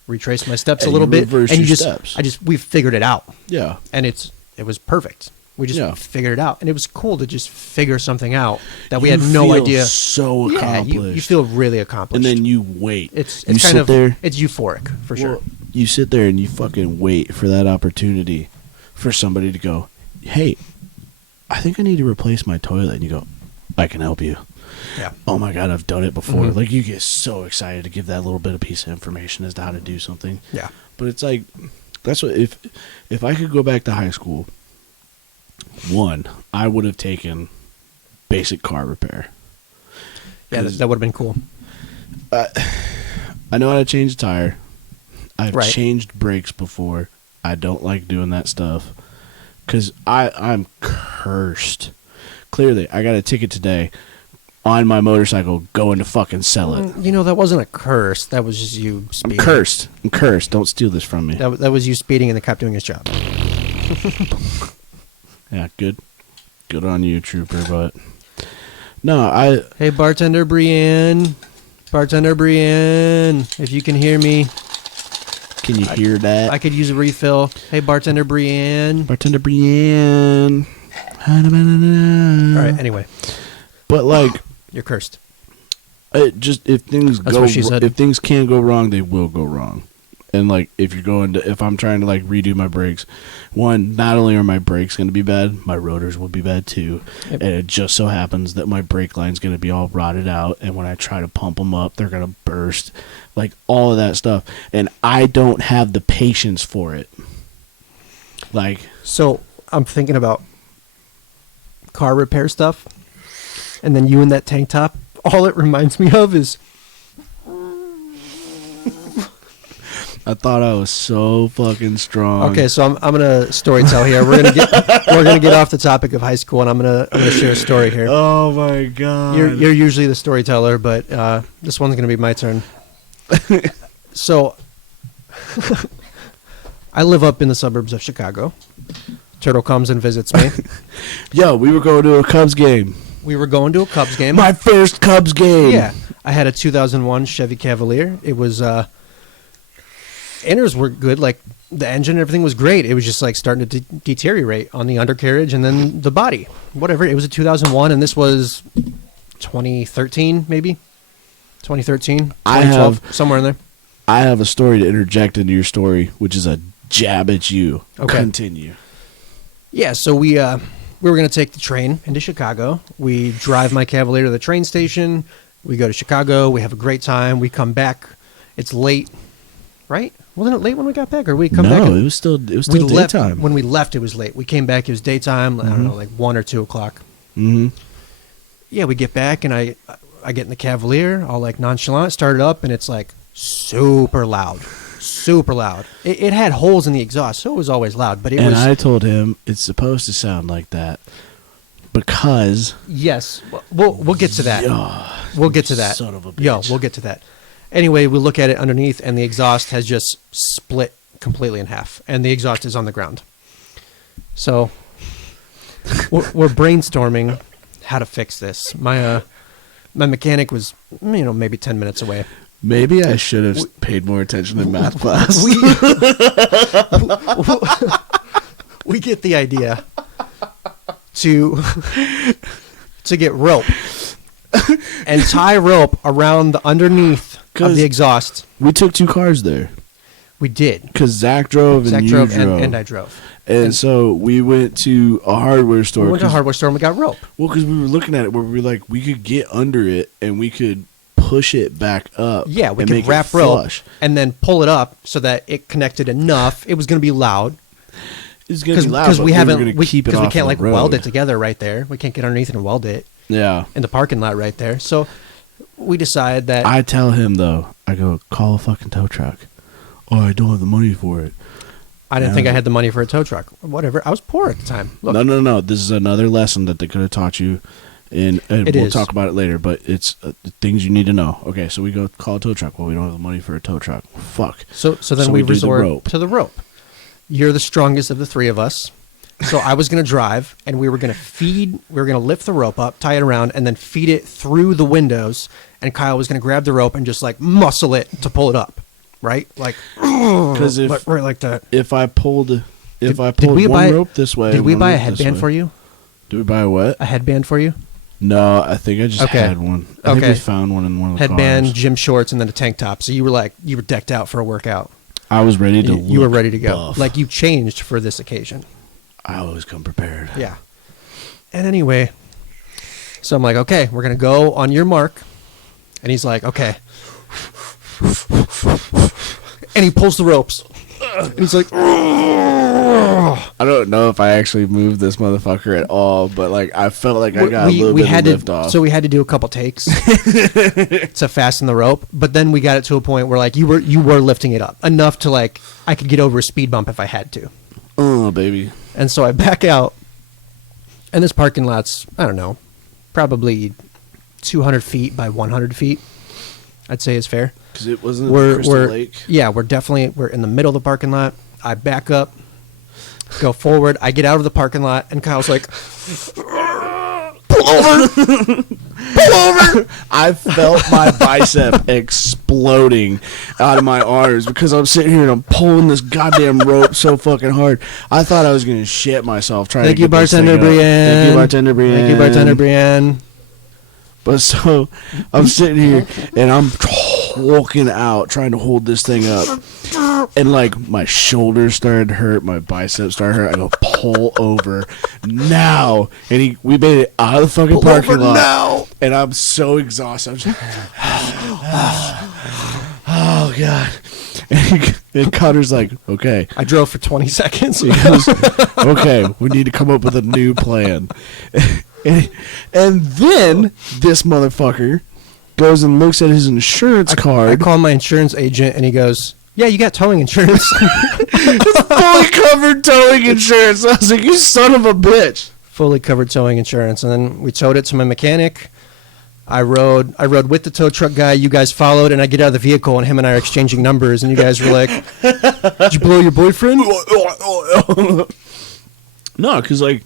retraced my steps And a little you bit, reversed and your steps. we figured it out. Yeah. And it was perfect. We just figured it out, and it was cool to just figure something out that we You had no feel idea. so accomplished. You feel really accomplished, And then you wait. it's you kind of there, it's euphoric for sure. You sit there and you fucking wait for that opportunity for somebody to go, hey, I think I need to replace my toilet. And you go, I can help you. Yeah. Oh my God, I've done it before. Mhm. Like, you get so excited to give that little bit of piece of information as to how to do something. Yeah. But it's like, that's what, if I could go back to high school, one, I would have taken basic car repair. Yeah, that would have been cool. I know how to change a tire. I've Right. changed brakes before. I don't like doing that stuff because I'm cursed. Clearly, I got a ticket today on my motorcycle going to fucking sell it. You know, that wasn't a curse. That was just you speeding. I'm cursed. I'm cursed. Don't steal this from me. That was you speeding and the cop doing his job. Yeah, good. Good on you, trooper. But no, Hey, bartender Brienne. Bartender Brienne, if you can hear me, can you hear that? I could use a refill. Hey, bartender Brienne. Bartender Brienne. All right, anyway, But like, you're cursed. it just if things That's what she said. if things can go wrong, they will go wrong. And like if I'm trying to like redo my brakes, one, not only are my brakes going to be bad, my rotors will be bad too. Yep. And it just so happens that my brake line's going to be all rotted out, and when I try to pump them up, they're going to burst. Like all of that stuff, and I don't have the patience for it. Like, So I'm thinking about car repair stuff, and then you in that tank top. All it reminds me of is I thought I was so fucking strong. okay. So I'm gonna story tell here. We're gonna get off the topic of high school, and I'm gonna share a story here. Oh my God. You're usually the storyteller, but this one's gonna be my turn. So I live up in the suburbs of Chicago. Turtle comes and visits me. Yo, we were going to a Cubs game. We were going to a Cubs game. My first Cubs game. Yeah, I had a 2001 Chevy Cavalier. It was inners were good, like the engine and everything was great. It was just like starting to deteriorate on the undercarriage and then the body. Whatever. It was a 2001, and this was 2013, maybe 2013, I 2012, have- somewhere in there. I have a story to interject into your story, which is a jab at you. Okay. Continue. Yeah, so we were going to take the train into Chicago. We drive my Cavalier to the train station. We go to Chicago. We have a great time. We come back. It's late, right? Wasn't it late when we got back, or we come back? No, it was still we left, daytime. when we left, it was late. We came back. It was daytime. I don't know, like 1 or 2 o'clock. Mm-hmm. Yeah, we get back, and I get in the Cavalier, all like nonchalant, start it up, and it's like super loud. Super loud. It had holes in the exhaust, so it was always loud. But it And was. I told him it's supposed to sound like that because. Yes, we'll get to that. Yeah, We'll get to that. Son of a bitch. Yo, we'll get to that. Anyway, we look at it underneath, and the exhaust has just split completely in half, and the exhaust is on the ground. So we're brainstorming how to fix this. My mechanic was, maybe 10 minutes away. Maybe I should have paid more attention in math class. We get the idea to get rope and tie rope around the underneath of the exhaust. We took 2 cars there We did. because Zach drove and Zach you drove drove. and I drove. And so we went to a hardware store. We went to a hardware store and we got rope. Well, because we were looking at it where we were like, we could get under it and we could push it back up. Yeah, we and could make wrap it rope flush. and then pull it up so that it connected enough. It was going to be loud It's gonna be loud because but we were haven't gonna keep it because we off can't the like road. weld it together right there. We can't get underneath and weld it Yeah. in the parking lot right there. So we decided that I tell him though, I go, call a fucking tow truck. Oh, I don't have the money for it. I didn't think I had the money for a tow truck. Whatever. I was poor at the time. Look. No. This is another lesson that they could have taught you, and we'll talk about it later. But it's things you need to know. Okay, so we go call a tow truck. Well, we don't have the money for a tow truck. Fuck. So then we resort to the rope. You're the strongest of the three of us. So I was going to drive, and we were going to lift the rope up, tie it around, and then feed it through the windows. And Kyle was going to grab the rope and just like muscle it to pull it up. Right, like because right like that. If I pulled one rope this way, did we buy a headband for you? Did we buy a what? A headband for you? No, I think I just had one. I think we found one in one of the headband, cars. gym shorts, and then a tank top. So you were decked out for a workout. I was ready to. You were ready to go. Buff. Like you changed for this occasion. I always come prepared. Yeah. And anyway, so I'm like, okay, we're gonna go on your mark, and he's like, okay. And he pulls the ropes. And he's like, I don't know if I actually moved this motherfucker at all, but like I felt like I got a little bit of lift off. So we had to do a couple takes to fasten the rope, but then we got it to a point where like you were lifting it up enough to like I could get over a speed bump if I had to. Oh, baby. And so I back out, and this parking lot's, I don't know, probably 200 feet by 100 feet. I'd say is fair. Because it wasn't Crystal Lake. Yeah, we're in the middle of the parking lot. I back up, go forward. I get out of the parking lot, and Kyle's like, pull over, pull over. I felt my bicep exploding out of my arms because I'm sitting here and I'm pulling this goddamn rope so fucking hard. I thought I was going to shit myself trying to get this thing up. Thank you, bartender Brienne. Thank you, bartender Brienne. But so I'm sitting here and I'm walking out trying to hold this thing up, and like my shoulders started to hurt, my biceps started to hurt. I go, pull over now, and we made it out of the fucking parking lot now, and I'm so exhausted. I'm just oh god. And Connor's like, okay. I drove for 20 seconds. He goes, okay, we need to come up with a new plan. And then this motherfucker goes and looks at his insurance card. I call my insurance agent, and he goes, yeah, you got towing insurance. It's fully covered towing insurance. I was like, you son of a bitch. Fully covered towing insurance. And then we towed it to my mechanic. I rode with the tow truck guy. You guys followed, and I get out of the vehicle, and him and I are exchanging numbers, and you guys were like, did you blow your boyfriend? No, because, like,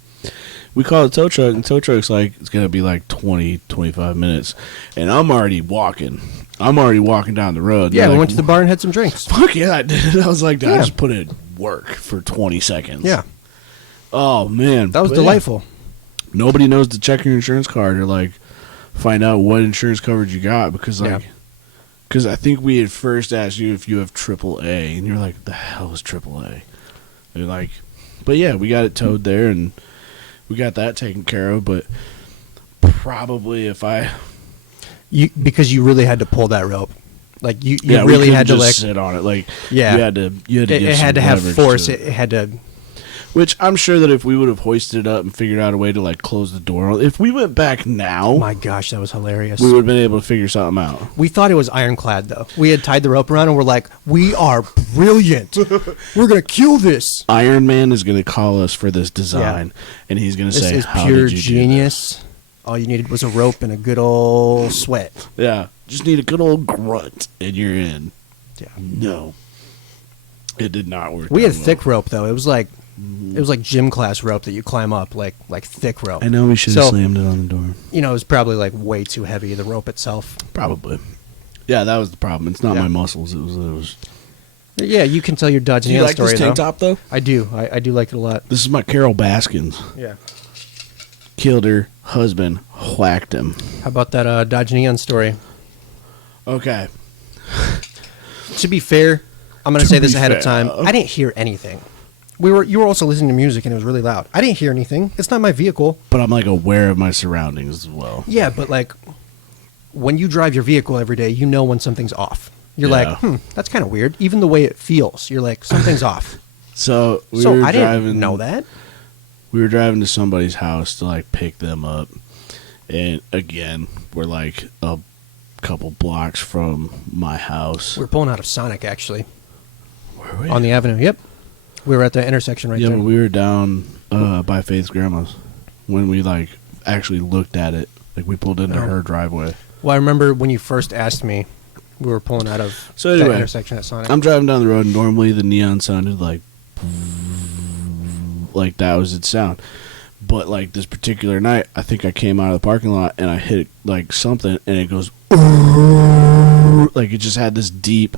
we call the tow truck, and the tow truck's like, it's going to be like 20, 25 minutes. And I'm already walking. down the road. Yeah, we like, went to the bar and had some drinks. Fuck yeah, I did. I was like, I just put in work for 20 seconds. Yeah. Oh, man. That was delightful. Yeah. Nobody knows to check your insurance card or, like, find out what insurance coverage you got because, like, because I think we had first asked you if you have AAA, and you're like, the hell is AAA? And you're like, but yeah, we got it towed there, and we got that taken care of, but probably if because you really had to pull that rope. Like, you yeah, really had to, just like, sit on it. Like, yeah. you had to it had to have force. It had to. Which I'm sure that if we would have hoisted it up and figured out a way to, like, close the door, if we went back now, Oh my gosh, that was hilarious. we would have been able to figure something out. We thought it was ironclad, though. We had tied the rope around, and we're like, we are brilliant. We're going to kill this. Iron Man is going to call us for this design, and he's going to say, this is how pure did you genius. All you needed was a rope and a good old sweat. do that? Yeah, just need a good old grunt, and you're in. Yeah. No. It did not work. We had that well. thick rope, though. It was like gym class rope that you climb up, like thick rope. I know we should have slammed it on the door. You know, it was probably like way too heavy, the rope itself. Probably. Yeah, that was the problem. It's not my muscles. It was. Yeah, you can tell your Dodge Neon story, this tank top, though? I do. I do like it a lot. This is my Carol Baskins. Yeah. Killed her husband, whacked him. How about that Dodge Neon story? Okay. To be fair, I'm going to say this ahead of time. I didn't hear anything. You were also listening to music, and it was really loud. I didn't hear anything. It's not my vehicle. But I'm, like, aware of my surroundings as well. Yeah, but, like, when you drive your vehicle every day, you know when something's off. You're like, that's kind of weird. Even the way it feels, you're like, something's off. So I didn't know that. We were driving to somebody's house to, like, pick them up. And, again, we're, like, a couple blocks from my house. We're pulling out of Sonic, actually. Were we? On the avenue, yep. We were at the intersection right Yeah, there. but we were down by Faith's grandma's when we like actually looked at it. Like we pulled into her driveway. Well, I remember when you first asked me, we were pulling out of So that anyway, intersection at Sonic. I'm driving down the road, and normally the neon sounded like that was its sound. But like this particular night, I think I came out of the parking lot and I hit like something, and it goes like it just had this deep,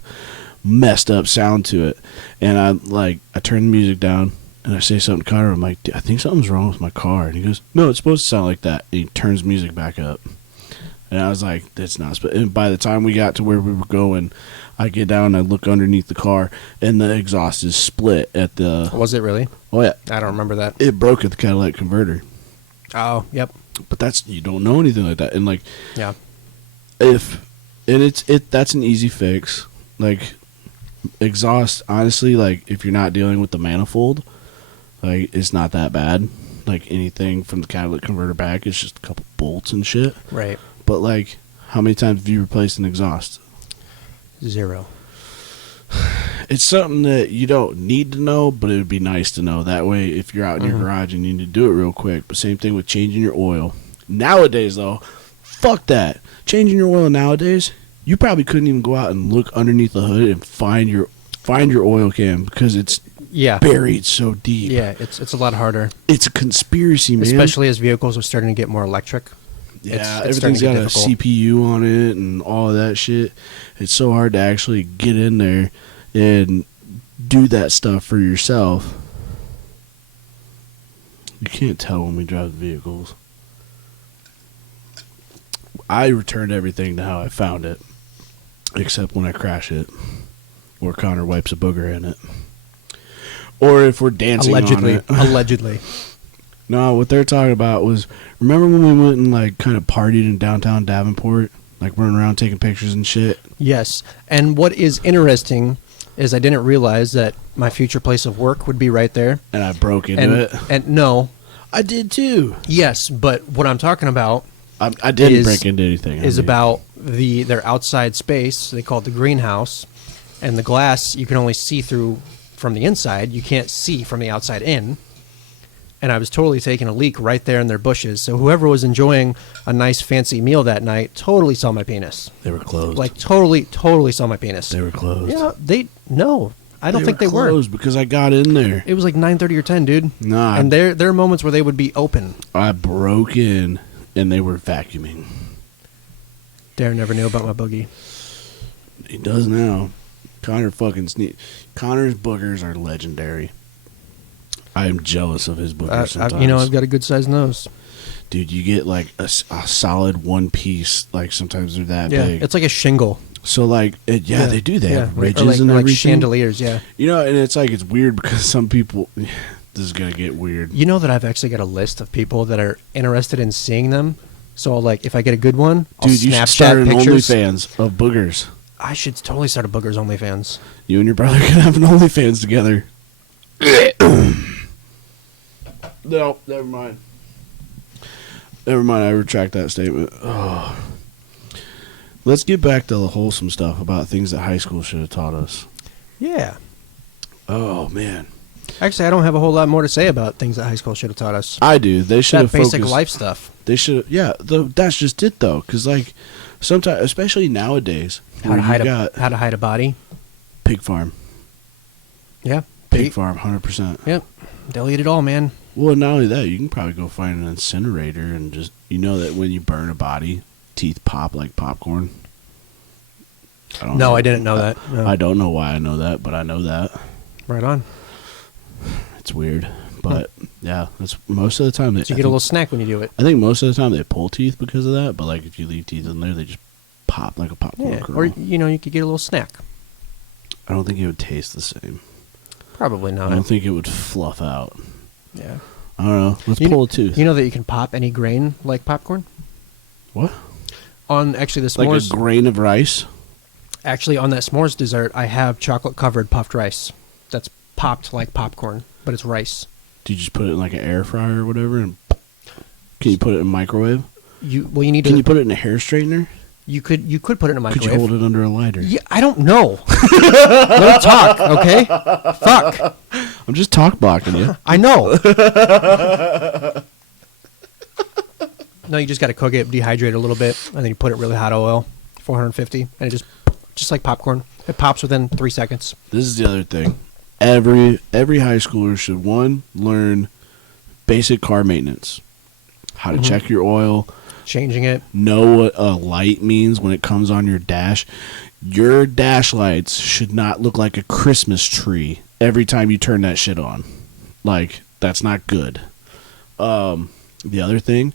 messed up sound to it. And I turned the music down and I say something to Connor. I'm like, I think something's wrong with my car. And he goes, no, it's supposed to sound like that. And he turns music back up. And I was like, that's not. And by the time we got to where we were going, I get down and I look underneath the car, and the exhaust is split at the. Was it really? Oh yeah, I don't remember that. it broke at the catalytic converter. Oh, yep. But you don't know anything like that, and like Yeah. that's an easy fix. Like exhaust, honestly, like if you're not dealing with the manifold, like it's not that bad. Like anything from the catalytic converter back, it's just a couple bolts and shit. Right. But like, how many times have you replaced an exhaust? 0. It's something that you don't need to know, but it would be nice to know. That way, if you're out in your garage and you need to do it real quick. But same thing with changing your oil. Nowadays, though, fuck that. Changing your oil nowadays, you probably couldn't even go out and look underneath the hood and find your oil can because it's buried so deep. Yeah, it's a lot harder. It's a conspiracy, man. Especially as vehicles are starting to get more electric. Yeah, it's everything's got a difficult. CPU on it and all of that shit. It's so hard to actually get in there and do that stuff for yourself. You can't tell when we drive the vehicles. I returned everything to how I found it, except when I crash it, or Connor wipes a booger in it, or if we're dancing on it. Allegedly. No, what they're talking about was, remember when we went and like kind of partied in downtown Davenport, like running around taking pictures and shit? Yes. And what is interesting is I didn't realize that my future place of work would be right there. And I broke into it. And no. I did too. Yes, but what I'm talking about I didn't break into anything. Is about their outside space. They call it the greenhouse. And the glass you can only see through from the inside. You can't see from the outside in. And I was totally taking a leak right there in their bushes. So whoever was enjoying a nice fancy meal that night totally saw my penis. They were closed. Like totally saw my penis. They were closed. Yeah, I don't think they were. Closed because I got in there. It was like 9:30 or 10, dude. Nah. And there are moments where they would be open. I broke in and they were vacuuming. Darren never knew about my boogie. He does now. Connor's boogers are legendary. I am jealous of his boogers sometimes. I've got a good sized nose. Dude, you get like a solid one piece. Like sometimes they're that big. It's like a shingle. So like, they do. They have ridges or like, and like everything. chandeliers, yeah. You know, and it's weird because some people. This is gonna get weird. You know that I've actually got a list of people that are interested in seeing them. So like, if I get a good one, I'll Dude, you should Snapchat start an pictures. OnlyFans of boogers. I should totally start a boogers OnlyFans. You and your brother can have an OnlyFans together. No, never mind. Never mind, I retract that statement. Oh. Let's get back to the wholesome stuff about things that high school should have taught us. Yeah. Oh, man. Actually, I don't have a whole lot more to say about things that high school should have taught us. I do. They should have basic focused. life stuff. They should. Yeah, that's just it though. Because like sometimes, especially nowadays, How to hide a body. Pig farm. Yeah. Pig farm, 100%. Yep. They'll eat it all, man. Well, not only that, you can probably go find an incinerator and just that when you burn a body, teeth pop like popcorn. I didn't know that. No. I don't know why I know that, but I know that. Right on. It's weird, but yeah, that's most of the time. So you get a little snack when you do it. I think most of the time they pull teeth because of that, but like if you leave teeth in there, they just pop like a popcorn kernel. Or you could get a little snack. I don't think it would taste the same. Probably not. I don't think it would fluff out. Yeah. I don't know. Let's pull a tooth. You know that you can pop any grain like popcorn? What? On actually the Like s'mores. a grain of rice? Actually, on that s'mores dessert, I have chocolate covered puffed rice. That's popped like popcorn, but it's rice. Do you just put it in like an air fryer or whatever? And can you put it in a microwave? Can you put it in a hair straightener? You could put it in a microwave. Could you hold it under a lighter? Yeah, I don't know. Let me talk, okay? Fuck. I'm just talk blocking you. I know. No, you just got to cook it, dehydrate it a little bit, and then you put it really hot oil, 450, and it just like popcorn. It pops within 3 seconds. This is the other thing. Every high schooler should learn basic car maintenance, how to check your oil, changing it, know what a light means when it comes on your dash. Your dash lights should not look like a Christmas tree every time you turn that shit on. Like, that's not good. The other thing,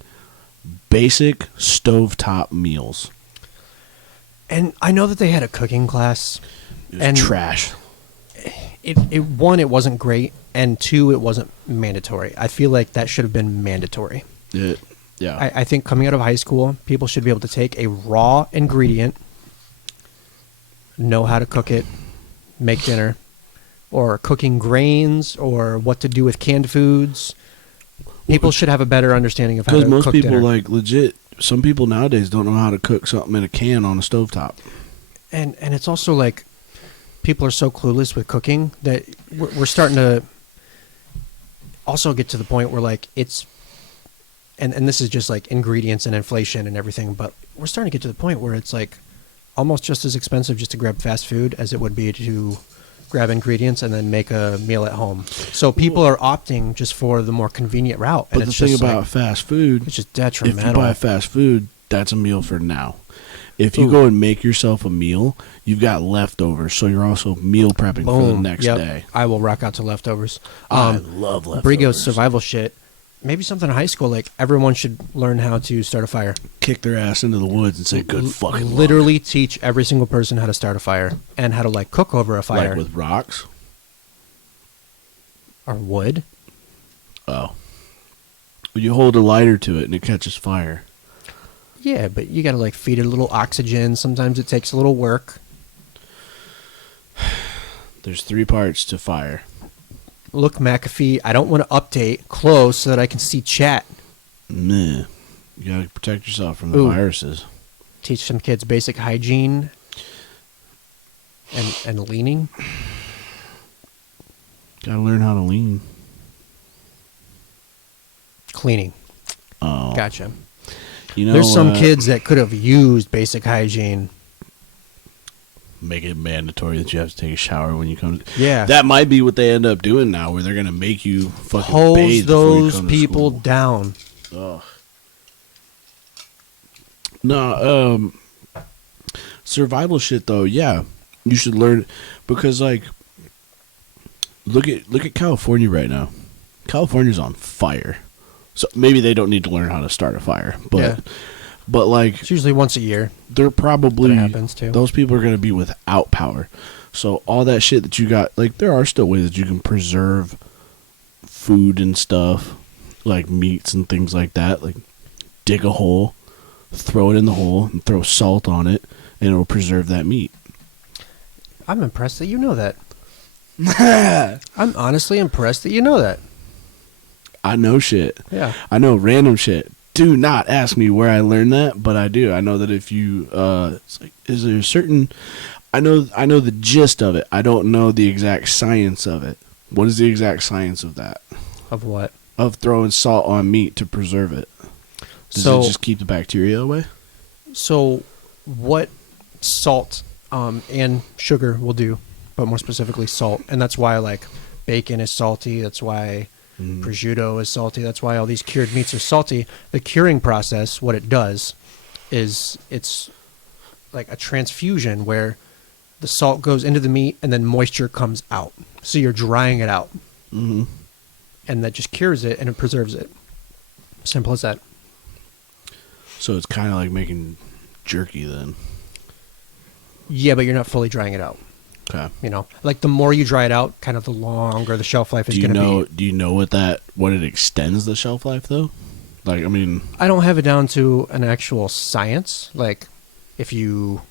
basic stovetop meals. And I know that they had a cooking class. It was and trash. One, it wasn't great, and two, it wasn't mandatory. I feel like that should have been mandatory. Yeah. I think coming out of high school, people should be able to take a raw ingredient, know how to cook it, make dinner, or cooking grains, or what to do with canned foods. People should have a better understanding of how to cook dinner. Because most people, like, legit, some people nowadays don't know how to cook something in a can on a stovetop. And it's also like, people are so clueless with cooking that we're starting to also get to the point where, like, it's, and this is just like ingredients and inflation and everything, but we're starting to get to the point where it's like almost just as expensive just to grab fast food as it would be to grab ingredients and then make a meal at home. So people are opting just for the more convenient route. But and the thing about fast food, it's just detrimental. if you buy fast food, that's a meal for now. If you go and make yourself a meal, you've got leftovers, so you're also meal prepping for the next day. I will rock out to leftovers. I love leftovers. Brigo's survival shit. Maybe something in high school, like everyone should learn how to start a fire. Kick their ass into the woods and say, good fucking luck. Literally teach every single person how to start a fire and how to, like, cook over a fire. Like with rocks? Or wood. Oh. Well, you hold a lighter to it and it catches fire. Yeah, but you got to, like, feed it a little oxygen. Sometimes it takes a little work. There's 3 parts to fire. Look, McAfee, I don't want to update close so that I can see chat. Meh. You gotta protect yourself from the viruses. Teach some kids basic hygiene and leaning. Gotta learn how to lean. Cleaning. Oh. Gotcha. You know, there's some kids that could have used basic hygiene. Make it mandatory that you have to take a shower when you come to... Yeah. That might be what they end up doing now, where they're going to make you fucking hose bathe before you those come people to school. down. Ugh. No, survival shit, though, yeah. You should learn... Because, like, look at California right now. California's on fire. So maybe they don't need to learn how to start a fire. But... Yeah. But, like... It's usually once a year. They're probably... That happens, too. Those people are going to be without power. So, all that shit that you got... Like, there are still ways that you can preserve food and stuff. Like, meats and things like that. Like, dig a hole, throw it in the hole, and throw salt on it, and it'll preserve that meat. I'm impressed that you know that. I'm honestly impressed that you know that. I know shit. Yeah. I know random shit. Do not ask me where I learned that, but I do. I know that if you, it's like, is there a certain, I know the gist of it. I don't know the exact science of it. What is the exact science of that? Of what? Of throwing salt on meat to preserve it. Does it just keep the bacteria away? So, what salt and sugar will do, but more specifically salt, and that's why, like, bacon is salty. That's why prosciutto is salty. That's why all these cured meats are salty. The curing process, what it does is it's like a transfusion where the salt goes into the meat and then moisture comes out. So you're drying it out. Mm-hmm. And that just cures it and it preserves it. Simple as that. So it's kind of like making jerky then. Yeah, but you're not fully drying it out. Okay. You know, like the more you dry it out, kind of the longer the shelf life is going to be. Do you know what it extends the shelf life though? Like, I mean, I don't have it down to an actual science. Like, if you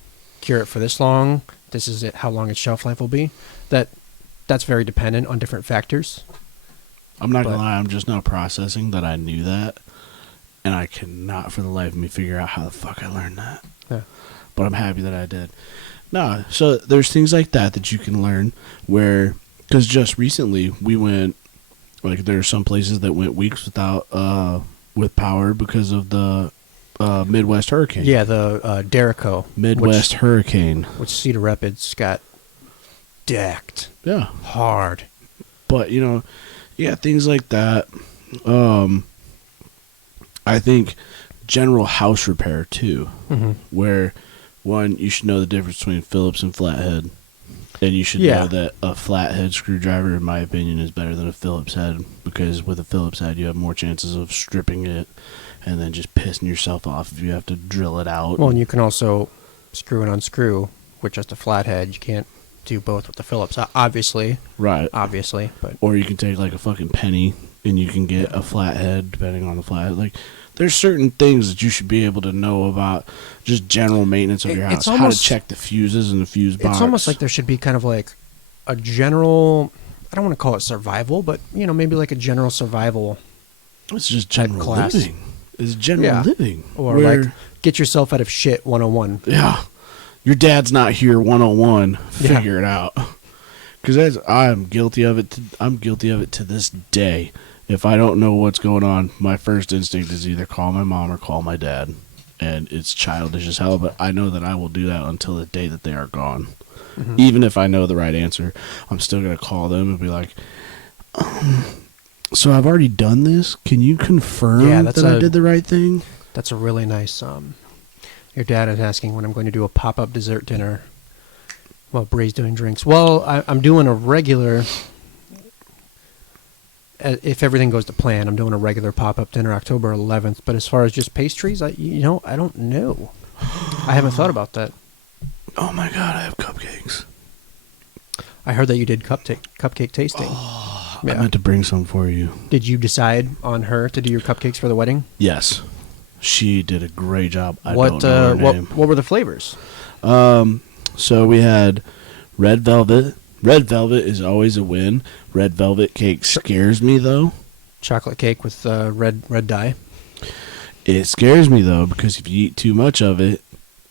cure it for this long, this is it. How long its shelf life will be. That's very dependent on different factors. I'm not gonna lie. I'm just not processing that I knew that, and I cannot for the life of me figure out how the fuck I learned that. Yeah. But I'm happy that I did. No, so there's things like that you can learn where, Because just recently we went, like, there are some places that went weeks without with power because of the Midwest hurricane. Yeah, the Derico. Midwest hurricane. Which Cedar Rapids got decked. Yeah. Hard. But, you know, yeah, things like that. I think general house repair, too. Mm-hmm. Where, one, you should know the difference between Phillips and flathead. And you should know that a flathead screwdriver, in my opinion, is better than a Phillips head. Because with a Phillips head, you have more chances of stripping it and then just pissing yourself off if you have to drill it out. Well, and you can also screw and unscrew with just a flathead. You can't do both with the Phillips, obviously. Right. Obviously. But or you can take, like, a fucking penny and you can get a flathead, depending on the flathead. Like, there's certain things that you should be able to know about just general maintenance of your house. How to check the fuses in the fuse box. It's almost like there should be kind of like a general, I don't want to call it survival, but, you know, maybe like a general survival. It's just general class. living. It's general living. Or like, get yourself out of shit 101. Yeah. Your dad's not here 101. Figure it out. Because I'm guilty of it. I'm guilty of it to this day. If I don't know what's going on, my first instinct is either call my mom or call my dad. And it's childish as hell, but I know that I will do that until the day that they are gone. Mm-hmm. Even if I know the right answer, I'm still going to call them and be like, so I've already done this? Can you confirm that I did the right thing? That's a really nice, your dad is asking when I'm going to do a pop-up dessert dinner. Well, Bray's doing drinks. Well, I'm doing a regular... If everything goes to plan, I'm doing a regular pop-up dinner October 11th. But as far as just pastries, I don't know. I haven't thought about that. Oh my God, I have cupcakes. I heard that you did cupcake tasting. Oh, I meant to bring some for you. Did you decide on her to do your cupcakes for the wedding? Yes, she did a great job. I don't know her name. What were the flavors? So we had red velvet. Red velvet is always a win. Red velvet cake scares me, though. Chocolate cake with red dye. It scares me, though, because if you eat too much of it,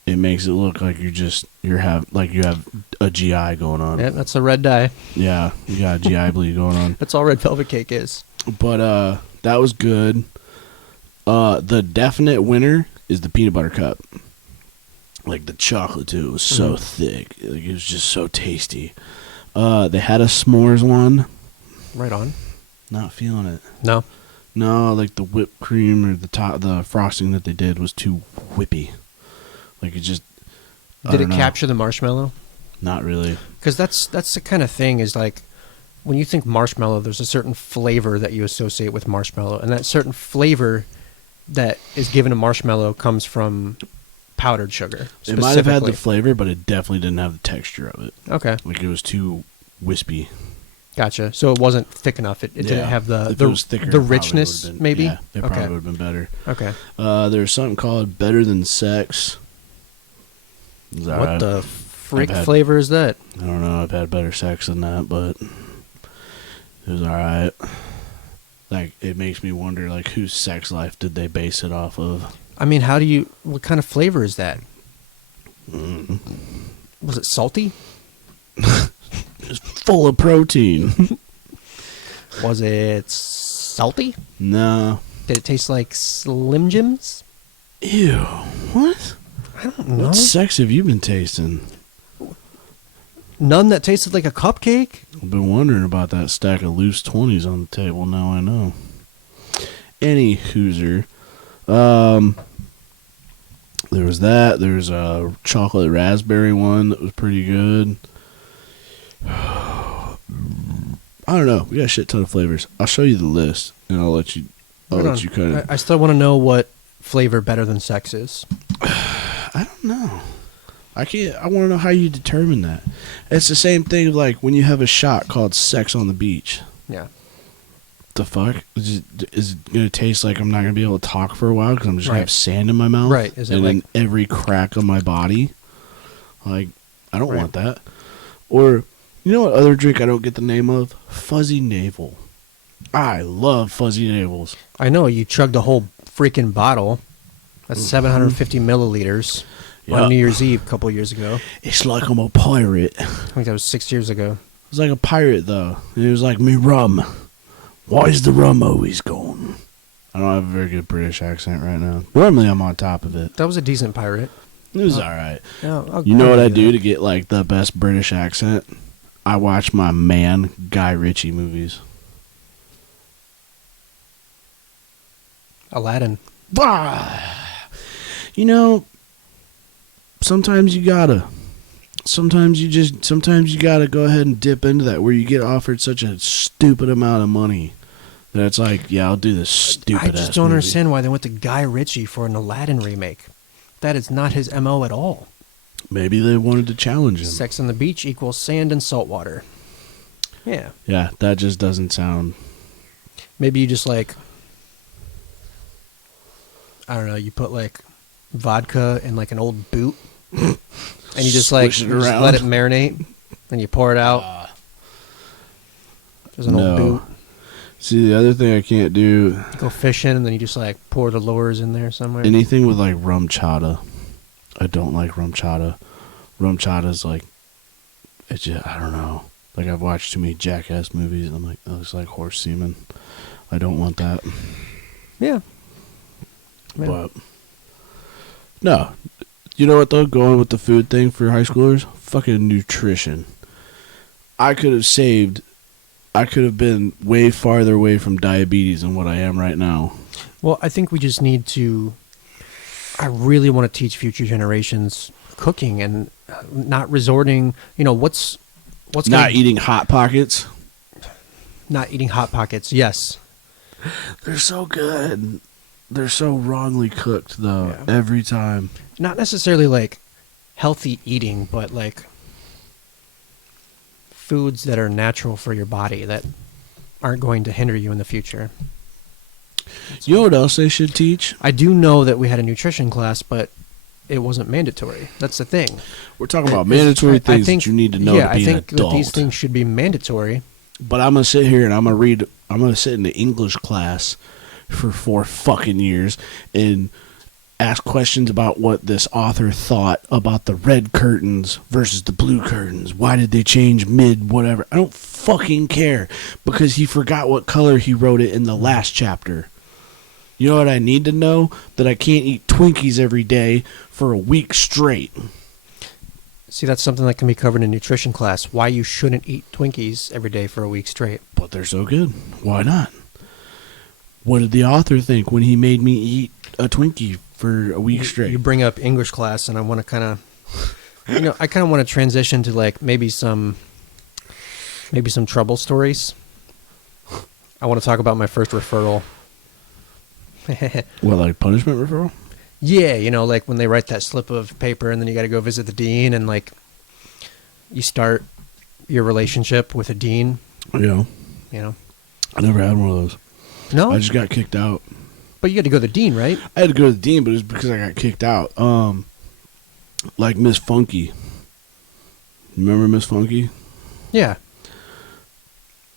it makes it look like you have a GI going on. Yeah, that's a red dye. Yeah, you got a GI bleed going on. That's all red velvet cake is. But that was good. The definite winner is the peanut butter cup. Like, the chocolate, too, was so thick. Like, it was just so tasty. They had a s'mores one. Right on. Not feeling it. No? No, like the whipped cream or the frosting that they did was too whippy. Like, it just... Did it capture the marshmallow? Not really. Because that's the kind of thing is like, when you think marshmallow, there's a certain flavor that you associate with marshmallow. And that certain flavor that is given to marshmallow comes from... powdered sugar. It might have had the flavor, but it definitely didn't have the texture of it. Okay. Like, it was too wispy. Gotcha. So it wasn't thick enough. It didn't have the richness, maybe? Yeah, it probably would have been better. Okay. There's something called Better Than Sex. What the freak flavor is that? I don't know. I've had better sex than that, but it was alright. Like, it makes me wonder, like, whose sex life did they base it off of? I mean, what kind of flavor is that? Was it salty? It's full of protein. Was it salty? No. Did it taste like Slim Jims? Ew. What? I don't know. What sex have you been tasting? None that tasted like a cupcake? I've been wondering about that stack of loose 20s on the table. Now I know. Any hooser. There was that. There's a chocolate raspberry one that was pretty good. I don't know. We got a shit ton of flavors. I'll show you the list, and I'll let you kind of... I still want to know what flavor Better Than Sex is. I don't know. I want to know how you determine that. It's the same thing like when you have a shot called Sex on the Beach. Yeah. The fuck? Is it going to taste like I'm not going to be able to talk for a while because I'm just going to have sand in my mouth? Right. Is it and like in every crack of my body? Like, I don't want that. Or, you know what other drink I don't get the name of? Fuzzy Navel. I love Fuzzy Navels. I know. You chugged a whole freaking bottle. That's 750 milliliters on New Year's Eve a couple years ago. It's like I'm a pirate. I think that was 6 years ago. was like a pirate, though. And he was like, me rum. Why's the rum always gone? I don't have a very good British accent right now. Normally, I'm on top of it. That was a decent pirate. It was all right. Yeah, You know what I do to get, like, the best British accent? I watch my man Guy Ritchie movies. Aladdin. You know, sometimes you gotta. Sometimes you gotta go ahead and dip into that where you get offered such a stupid amount of money that it's like, yeah, I'll do this stupid I just don't understand why they went to Guy Ritchie for an Aladdin remake. That is not his MO at all. Maybe they wanted to challenge him. Sex on the beach equals sand and salt water. Yeah. Yeah, that just doesn't sound... Maybe you just like... I don't know, you put like vodka in like an old boot and you just like Swish it you just around. let it marinate and you pour it out. There's an old boot. See, the other thing I can't do... Go fishing and then you just like pour the lures in there somewhere. Anything with like rum chata. I don't like rum chata. Rum chata's like... It's just, I don't know. Like, I've watched too many Jackass movies and I'm like, that looks like horse semen. I don't want that. Yeah. But... No. You know what, though? Going with the food thing for high schoolers? Fucking nutrition. I could have been way farther away from diabetes than what I am right now. Well, I think we just need to... I really want to teach future generations cooking and not resorting... You know, what's not eating Hot Pockets? Not eating Hot Pockets, yes. They're so good. They're so wrongly cooked, though, Yeah. every time. Not necessarily like healthy eating, but like foods that are natural for your body that aren't going to hinder you in the future. You know what else they should teach? I do know that we had a nutrition class, but it wasn't mandatory. That's the thing. We're talking about mandatory things that you need to know to be I think an adult. that these things should be mandatory. But I'm going to sit here and I'm going to sit in the English class for 4 fucking years and ask questions about what this author thought about the red curtains versus the blue curtains. Why did they change mid whatever? I don't fucking care because he forgot what color he wrote it in the last chapter. You know what I need to know? That I can't eat Twinkies every day for a week straight. See, that's something that can be covered in nutrition class. Why you shouldn't eat Twinkies every day for a week straight. But they're so good. Why not? What did the author think when he made me eat a Twinkie for a week straight? You bring up English class, and I want to kind of, I kind of want to transition to like maybe some trouble stories. I want to talk about my first referral. What, like punishment referral? Yeah, like when they write that slip of paper, and then you got to go visit the dean, and like you start your relationship with a dean. Yeah. I never had one of those. No, I just got kicked out. But you had to go to the dean, right? I had to go to the dean, but it was because I got kicked out. Like Miss Funky. Remember Miss Funky? Yeah.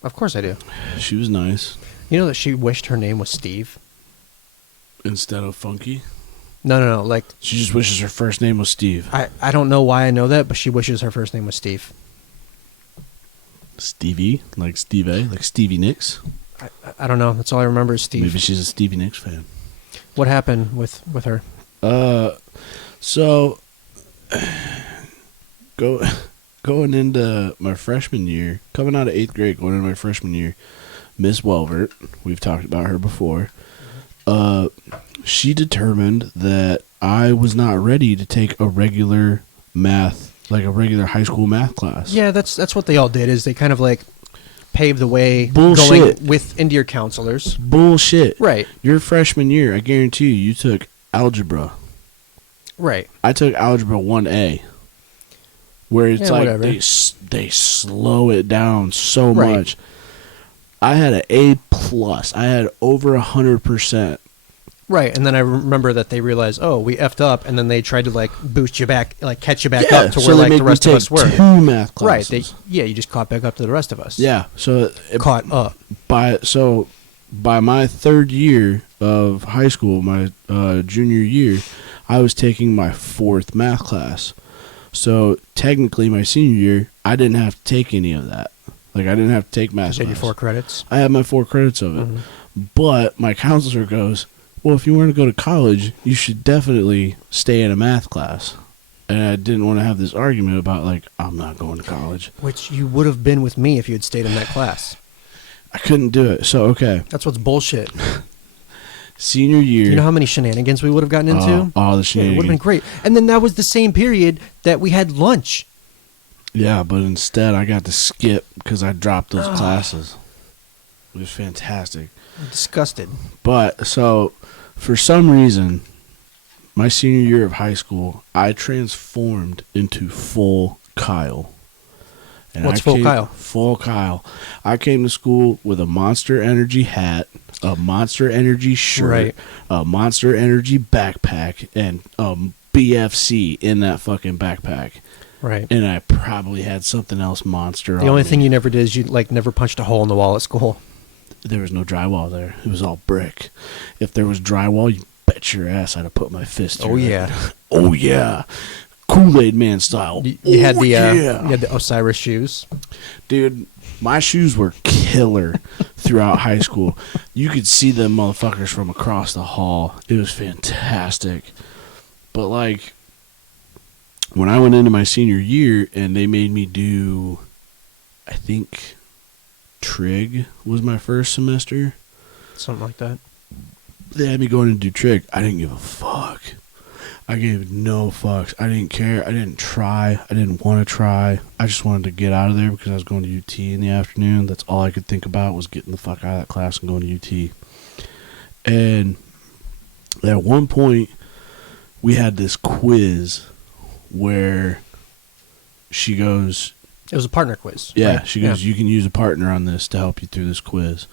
Of course I do. She was nice. You know that she wished her name was Steve? Instead of Funky? No. Like She just wishes her first name was Steve. I don't know why I know that, but she wishes her first name was Steve. Stevie? Like Steve A? Like Stevie Nicks? I don't know. That's all I remember is Steve. Maybe she's a Stevie Nicks fan. What happened with her? So going into my freshman year, coming out of 8th grade, going into my freshman year, Miss Welvert, we've talked about her before, she determined that I was not ready to take a regular math, like a regular high school math class. Yeah, that's what they all did, is they kind of like paved the way Bullshit. going into your counselors. Bullshit. Right. Your freshman year, I guarantee you took algebra. Right. I took algebra 1A, where it's like whatever. they slow it down so Right. much. I had an A+. I had over 100%. Right, and then I remember that they realized, oh, we effed up, and then they tried to like boost you back, like catch you back up to where they like made the me rest of take us were. 2 math Right. classes. You just caught back up to the rest of us. Yeah. So Caught up. by my 3rd year of high school, my junior year, I was taking my 4th math class. So technically, my senior year, I didn't have to take any of that. Like, I didn't have to take math. You had your 4 credits. I had my 4 credits of it. But my counselor goes, well, if you want to go to college, you should definitely stay in a math class. And I didn't want to have this argument about, like, I'm not going to college. Which you would have been with me if you had stayed in that class. I couldn't do it. So, okay. That's what's bullshit. Senior year. You know how many shenanigans we would have gotten into? All the shenanigans. It would have been great. And then that was the same period that we had lunch. Yeah, but instead I got to skip because I dropped those classes. It was fantastic. I'm disgusted. But, so, for some reason, my senior year of high school, I transformed into full Kyle. And What's full Kyle? Full Kyle. I came to school with a Monster Energy hat, a Monster Energy shirt, Right. a Monster Energy backpack, and BFC in that fucking backpack. Right. And I probably had something else Monster on The only me. thing you never did is you, like, never punched a hole in the wall at school. There was no drywall there. It was all brick. If there was drywall, you bet your ass I'd have put my fist through Oh, it. yeah. Oh, yeah. Kool-Aid Man style. You had the yeah. you had the Osiris shoes. Dude, my shoes were killer throughout high school. You could see them motherfuckers from across the hall. It was fantastic. But, like, when I went into my senior year and they made me do, I think, trig was my first semester. Something like that. They had me going to do trig. I didn't give a fuck. I gave no fucks. I didn't care. I didn't try. I didn't want to try. I just wanted to get out of there because I was going to UT in the afternoon. That's all I could think about was getting the fuck out of that class and going to UT. And at one point, we had this quiz where she goes... It was a partner quiz. Yeah, right? she goes, you can use a partner on this to help you through this quiz.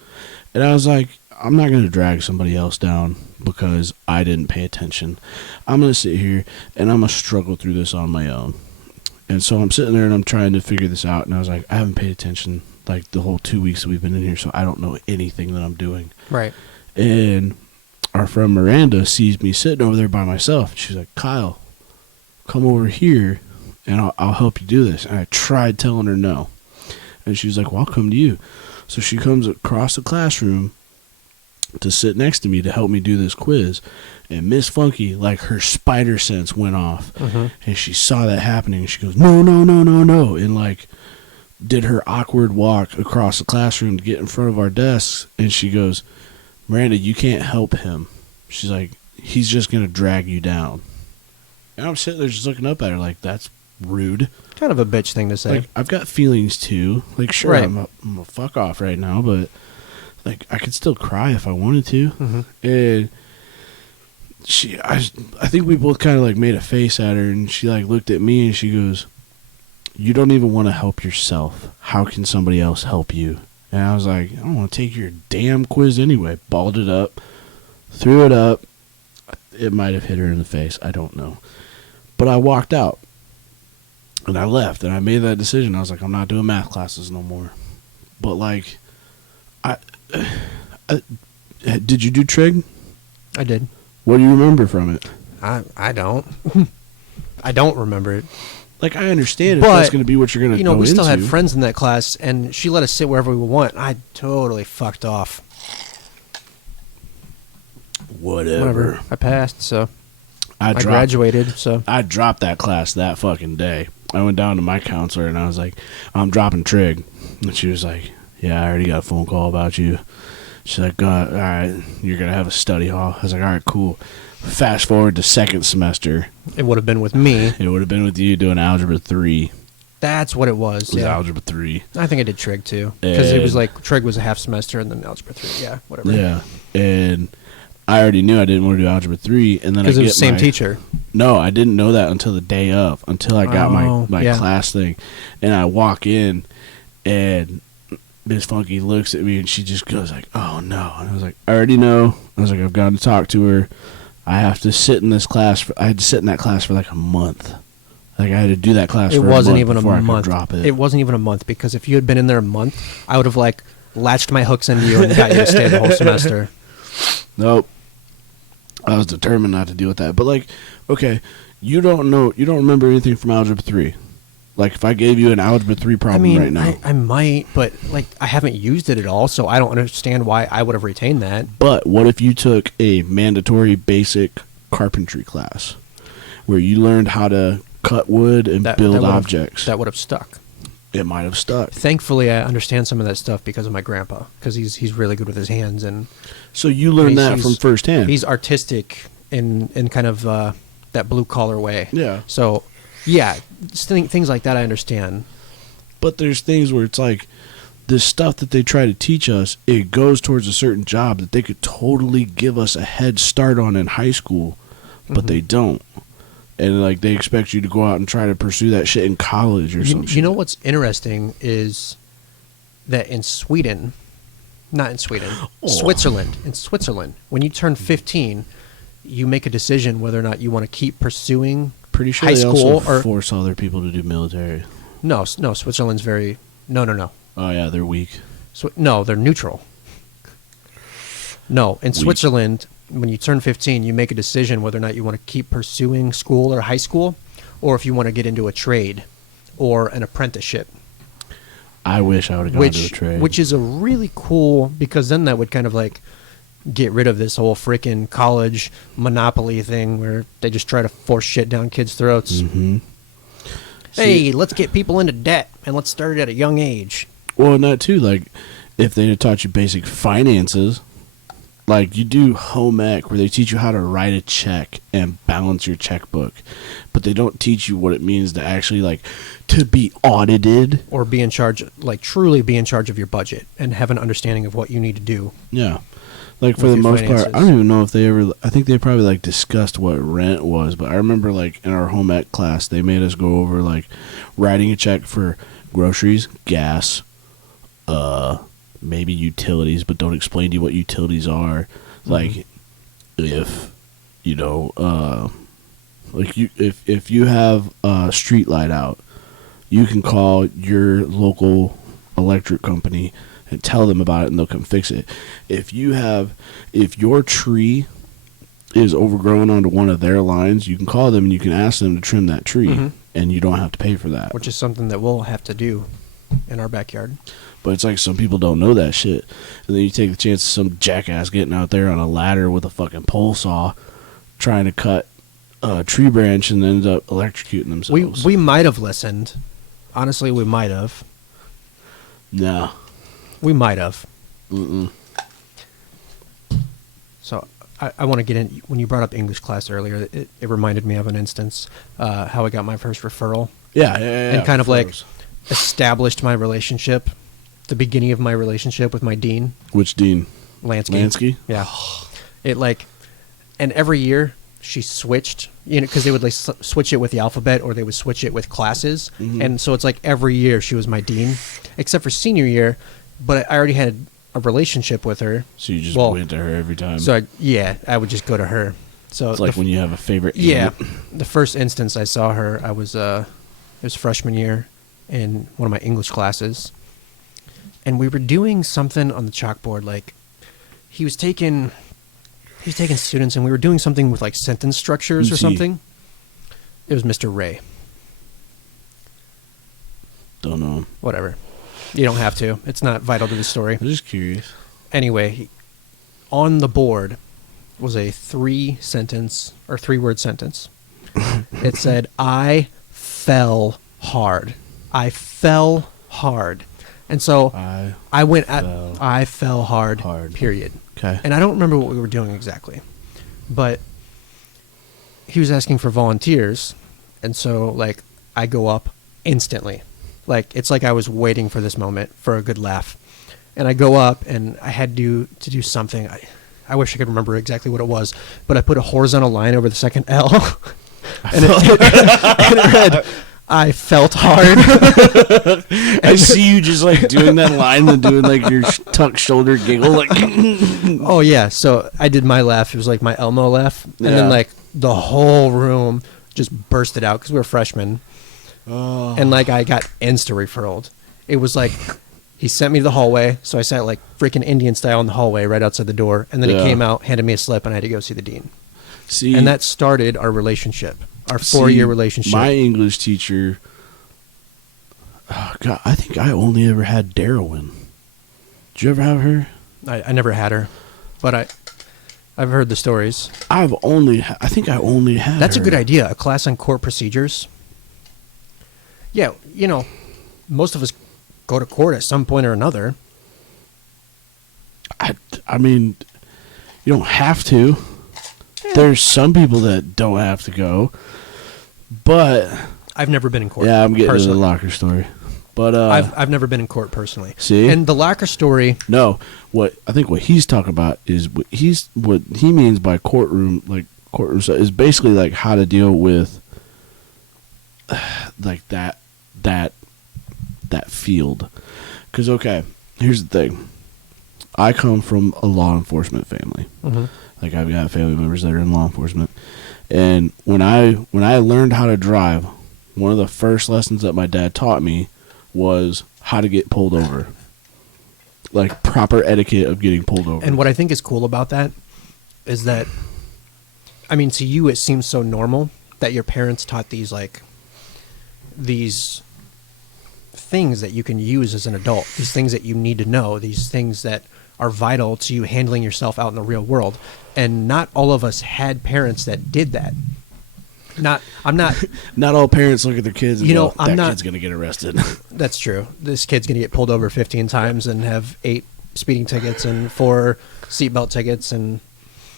And I was like, I'm not going to drag somebody else down because I didn't pay attention. I'm going to sit here and I'm going to struggle through this on my own. And so I'm sitting there and I'm trying to figure this out. And I was like, I haven't paid attention like the whole 2 weeks that we've been in here, so I don't know anything that I'm doing. Right. And our friend Miranda sees me sitting over there by myself. She's like, Kyle, come over here and I'll help you do this. And I tried telling her no. And she was like, well, I'll come to you. So she comes across the classroom to sit next to me to help me do this quiz. And Miss Funky, like, her spider sense went off. And she saw that happening. And she goes, no, no, no, no, no. And, like, did her awkward walk across the classroom to get in front of our desks. And she goes, Miranda, you can't help him. She's like, he's just going to drag you down. And I'm sitting there just looking up at her like, that's rude. Kind of a bitch thing to say. Like, I've got feelings too. Like, sure, Right. I'm a fuck off right now, but like, I could still cry if I wanted to. And I think we both kind of like made a face at her, and she like looked at me and she goes, "You don't even want to help yourself. How can somebody else help you?" And I was like, "I don't want to take your damn quiz anyway." Balled it up, threw it up. It might have hit her in the face. I don't know. But I walked out. And I left, and I made that decision. I was like, I'm not doing math classes no more. But, like, did you do trig? I did. What do you remember from it? I don't. I don't remember it. Like, I understand if But, that's going to be what you're going to go into. We still had friends in that class, and she let us sit wherever we want. I totally fucked off. Whatever. I passed, so I graduated, so I dropped that class that fucking day. I went down to my counselor, and I was like, I'm dropping trig. And she was like, yeah, I already got a phone call about you. She's like, all right, you're going to have a study hall. I was like, all right, cool. Fast forward to second semester. it would have been with me. It would have been with you doing Algebra 3. That's what it was. It was Yeah. Algebra 3. I think I did trig too, because it was like trig was a half semester, and then algebra 3. Yeah, whatever. Yeah, and I already knew I didn't want to do Algebra 3, and then because it was the same teacher. No, I didn't know that until the day of, until I got my yeah. class thing, and I walk in, and Miss Funky looks at me, and she just goes like, "Oh no!" And I was like, "I already know." I was like, "I've got to talk to her. I have to sit in this class. I had to sit in that class for like a month. Like I had to do that class. It for wasn't a month even a before I could month. drop it. It wasn't even a month, because if you had been in there a month, I would have like latched my hooks into you and got you to stay the whole semester. Nope. I was determined not to deal with that. But like, okay, you don't remember anything from Algebra 3. Like, if I gave you an algebra 3 problem right now. I might, but like I haven't used it at all, so I don't understand why I would have retained that. But what if you took a mandatory basic carpentry class where you learned how to cut wood and build objects? That would have stuck. It might have stuck. Thankfully, I understand some of that stuff because of my grandpa, because he's really good with his hands, and so you learned that from firsthand. He's artistic in kind of that blue collar way. Yeah. So, yeah, things like that I understand. But there's things where it's like this stuff that they try to teach us, it goes towards a certain job that they could totally give us a head start on in high school, but they don't. And like they expect you to go out and try to pursue that shit in college or something. You know what's interesting is that in Sweden, not in Sweden, Switzerland, when you turn 15, you make a decision whether or not you want to keep pursuing pretty sure high they school also or force other people to do military. No, Switzerland's very no. Oh yeah, they're weak. No, they're neutral. No, in Weak. Switzerland, when you turn 15, you make a decision whether or not you want to keep pursuing school or high school, or if you want to get into a trade or an apprenticeship. I wish I would have gone to a trade. Which is a really cool, because then that would kind of like get rid of this whole freaking college monopoly thing where they just try to force shit down kids' throats. Mm-hmm. Hey, let's get people into debt, and let's start it at a young age. Well, and that too, like, if they had taught you basic finances, like you do home ec where they teach you how to write a check and balance your checkbook, but they don't teach you what it means to actually, like, to be audited. Or be in charge, like truly be in charge of your budget and have an understanding of what you need to do. Yeah. Like, for the most part, I don't even know if they ever, I think they probably, like, discussed what rent was, but I remember, like, in our home ec class, they made us go over, like, writing a check for groceries, gas, maybe utilities, but don't explain to you what utilities are. Like, if, you know, like, if you have a street light out, you can call your local electric company and tell them about it, and they'll come fix it. If your tree is overgrown onto one of their lines, you can call them and you can ask them to trim that tree, and you don't have to pay for that. Which is something that we'll have to do in our backyard. But it's like some people don't know that shit, and then you take the chance of some jackass getting out there on a ladder with a fucking pole saw, trying to cut a tree branch, and ends up electrocuting themselves. We might have listened. Honestly, we might have. No. We might have. Mm-mm. So I want to get in. When you brought up English class earlier, it reminded me of an instance, how I got my first referral. Yeah. And kind of like established my relationship, the beginning of my relationship with my dean. Which dean? Lansky. Yeah. It like, and every year she switched, you know, because they would like switch it with the alphabet or they would switch it with classes. And so it's like every year she was my dean, except for senior year. But I already had a relationship with her. So you just went to her every time? So, I would just go to her. So it's like when you have a favorite aunt. Yeah. The first instance I saw her, it was freshman year in one of my English classes. And we were doing something on the chalkboard. Like, he was taking students, and we were doing something with, like, sentence structures or something. It was Mr. Ray. Don't know. Whatever. You don't have to. It's not vital to the story. I'm just curious. Anyway, on the board was a 3-word sentence. It said, I fell hard. I fell hard. And so I went at, I fell hard, period. Okay. And I don't remember what we were doing exactly. But he was asking for volunteers. And so, like, I go up instantly. Like, it's like I was waiting for this moment for a good laugh. And I go up, and I had to do something. I wish I could remember exactly what it was, but I put a horizontal line over the second L. and it read, I felt hard. I see you just, like, doing that line and doing, like, your tuck shoulder giggle. Like, oh, yeah. So I did my laugh. It was like my Elmo laugh. And then, like, the whole room just bursted out because we were freshmen. Oh. And, like, I got insta-referraled. It was like, he sent me to the hallway, so I sat, like, freaking Indian style in the hallway right outside the door, and then he came out, handed me a slip, and I had to go see the dean. And that started our relationship, our 4-year relationship. My English teacher Oh God, I think I only ever had Darwin. Did you ever have her? I never had her, but I've heard the stories. I think I only had That's her. a good idea. A class on court procedures. Yeah, most of us go to court at some point or another. I mean, you don't have to. Yeah. There's some people that don't have to go, but I've never been in court. yeah, I'm getting personally. to the locker story. But I've never been in court personally. See? And the locker story. No, what he's talking about is what he means by courtroom, like courtroom stuff, is basically like how to deal with like that field. Because okay, here's the thing. I come from a law enforcement family. Mm-hmm. Like I've got family members that are in law enforcement, and when I learned how to drive, one of the first lessons that my dad taught me was how to get pulled over, like proper etiquette of getting pulled over. And what I think is cool about that is that, I mean, to you it seems so normal that your parents taught these things that you can use as an adult, these things that you need to know, these things that are vital to you handling yourself out in the real world. And not all of us had parents that did that. Not all parents look at their kids and go, I'm not, kid's going to get arrested. That's true. This kid's going to get pulled over 15 times and have 8 speeding tickets and 4 seatbelt tickets and...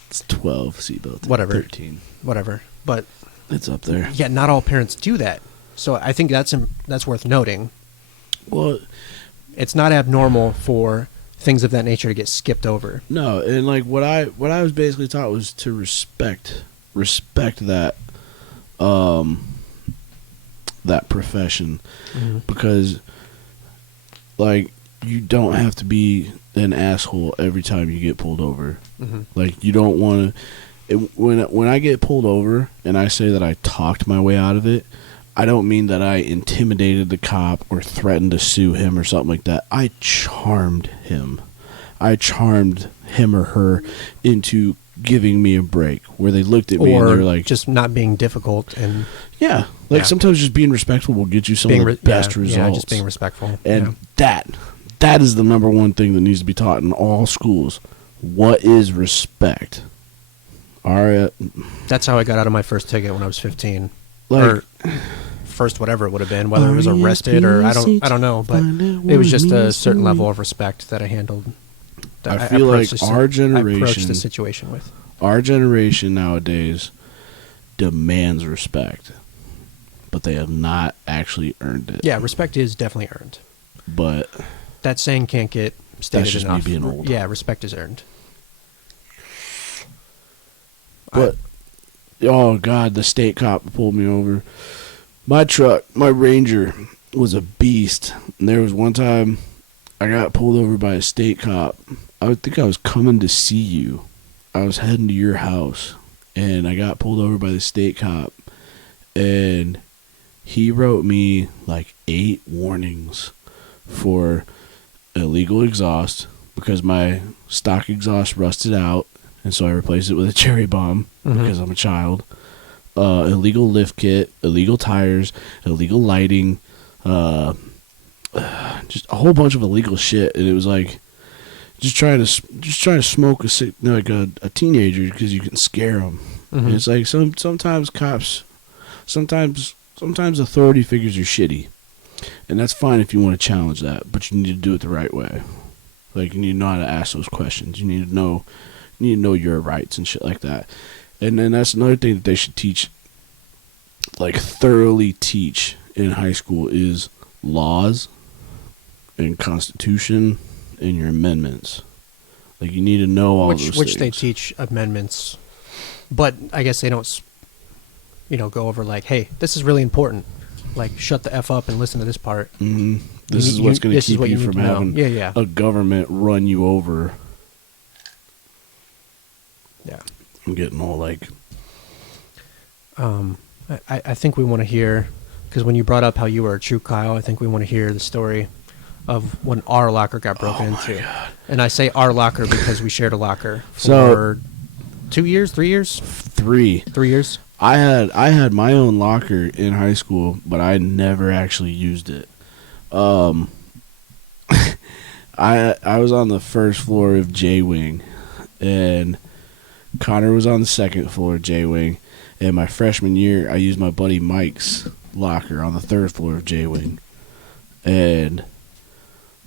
It's 12 seatbelt. Whatever. 13. Whatever. But... It's up there. Yeah, not all parents do that. So I think that's worth noting. Well... It's not abnormal for things of that nature to get skipped over. No, and like what I was basically taught was to respect that that profession. Mm-hmm. Because like you don't have to be an asshole every time you get pulled over. Mm-hmm. Like you don't want to. When I get pulled over and I say that I talked my way out of it, I don't mean that I intimidated the cop or threatened to sue him or something like that. I charmed him. I charmed him or her into giving me a break, where they looked at me and they were like... just not being difficult and... Yeah. Like sometimes just being respectful will get you some of the best results. Yeah, just being respectful. And that is the number one thing that needs to be taught in all schools. What is respect? That's how I got out of my first ticket when I was 15. Like... Or first whatever it would have been, whether it was arrested or I don't know, but it was just a certain level of respect that I handled. That I feel like I approached the situation with. Our generation nowadays demands respect, but they have not actually earned it. Yeah, respect is definitely earned. But that saying can't get stated that's just enough. me being old. Yeah, respect is earned. But oh God, the state cop pulled me over. My truck, my Ranger, was a beast. And there was one time I got pulled over by a state cop. I think I was coming to see you. I was heading to your house. And I got pulled over by the state cop. And he wrote me like 8 warnings for illegal exhaust because my stock exhaust rusted out. And so I replaced it with a cherry bomb because I'm a child. Illegal lift kit, illegal tires, illegal lighting, just a whole bunch of illegal shit, and it was like just trying to smoke a teenager because you can scare them. Mm-hmm. And it's like sometimes cops, sometimes authority figures are shitty, and that's fine if you want to challenge that, but you need to do it the right way. Like you need to know how to ask those questions. You need to know your rights and shit like that. And then that's another thing that they should teach, like thoroughly teach in high school, is laws and Constitution and your amendments. Like you need to know all those things. Which they teach amendments, but I guess they don't, go over like, hey, this is really important. Like shut the F up and listen to this part. Mm-hmm. This is what's going to keep you from having a government run you over. Yeah. I'm getting all like... I think we want to hear, because when you brought up how you were a true Kyle, I think we want to hear the story of when our locker got broken into. God. And I say our locker because we shared a locker for 2 years, 3 years? 3 years. I had my own locker in high school, but I never actually used it. I was on the first floor of J Wing, and Connor was on the second floor of J Wing. And my freshman year, I used my buddy Mike's locker on the third floor of J Wing. And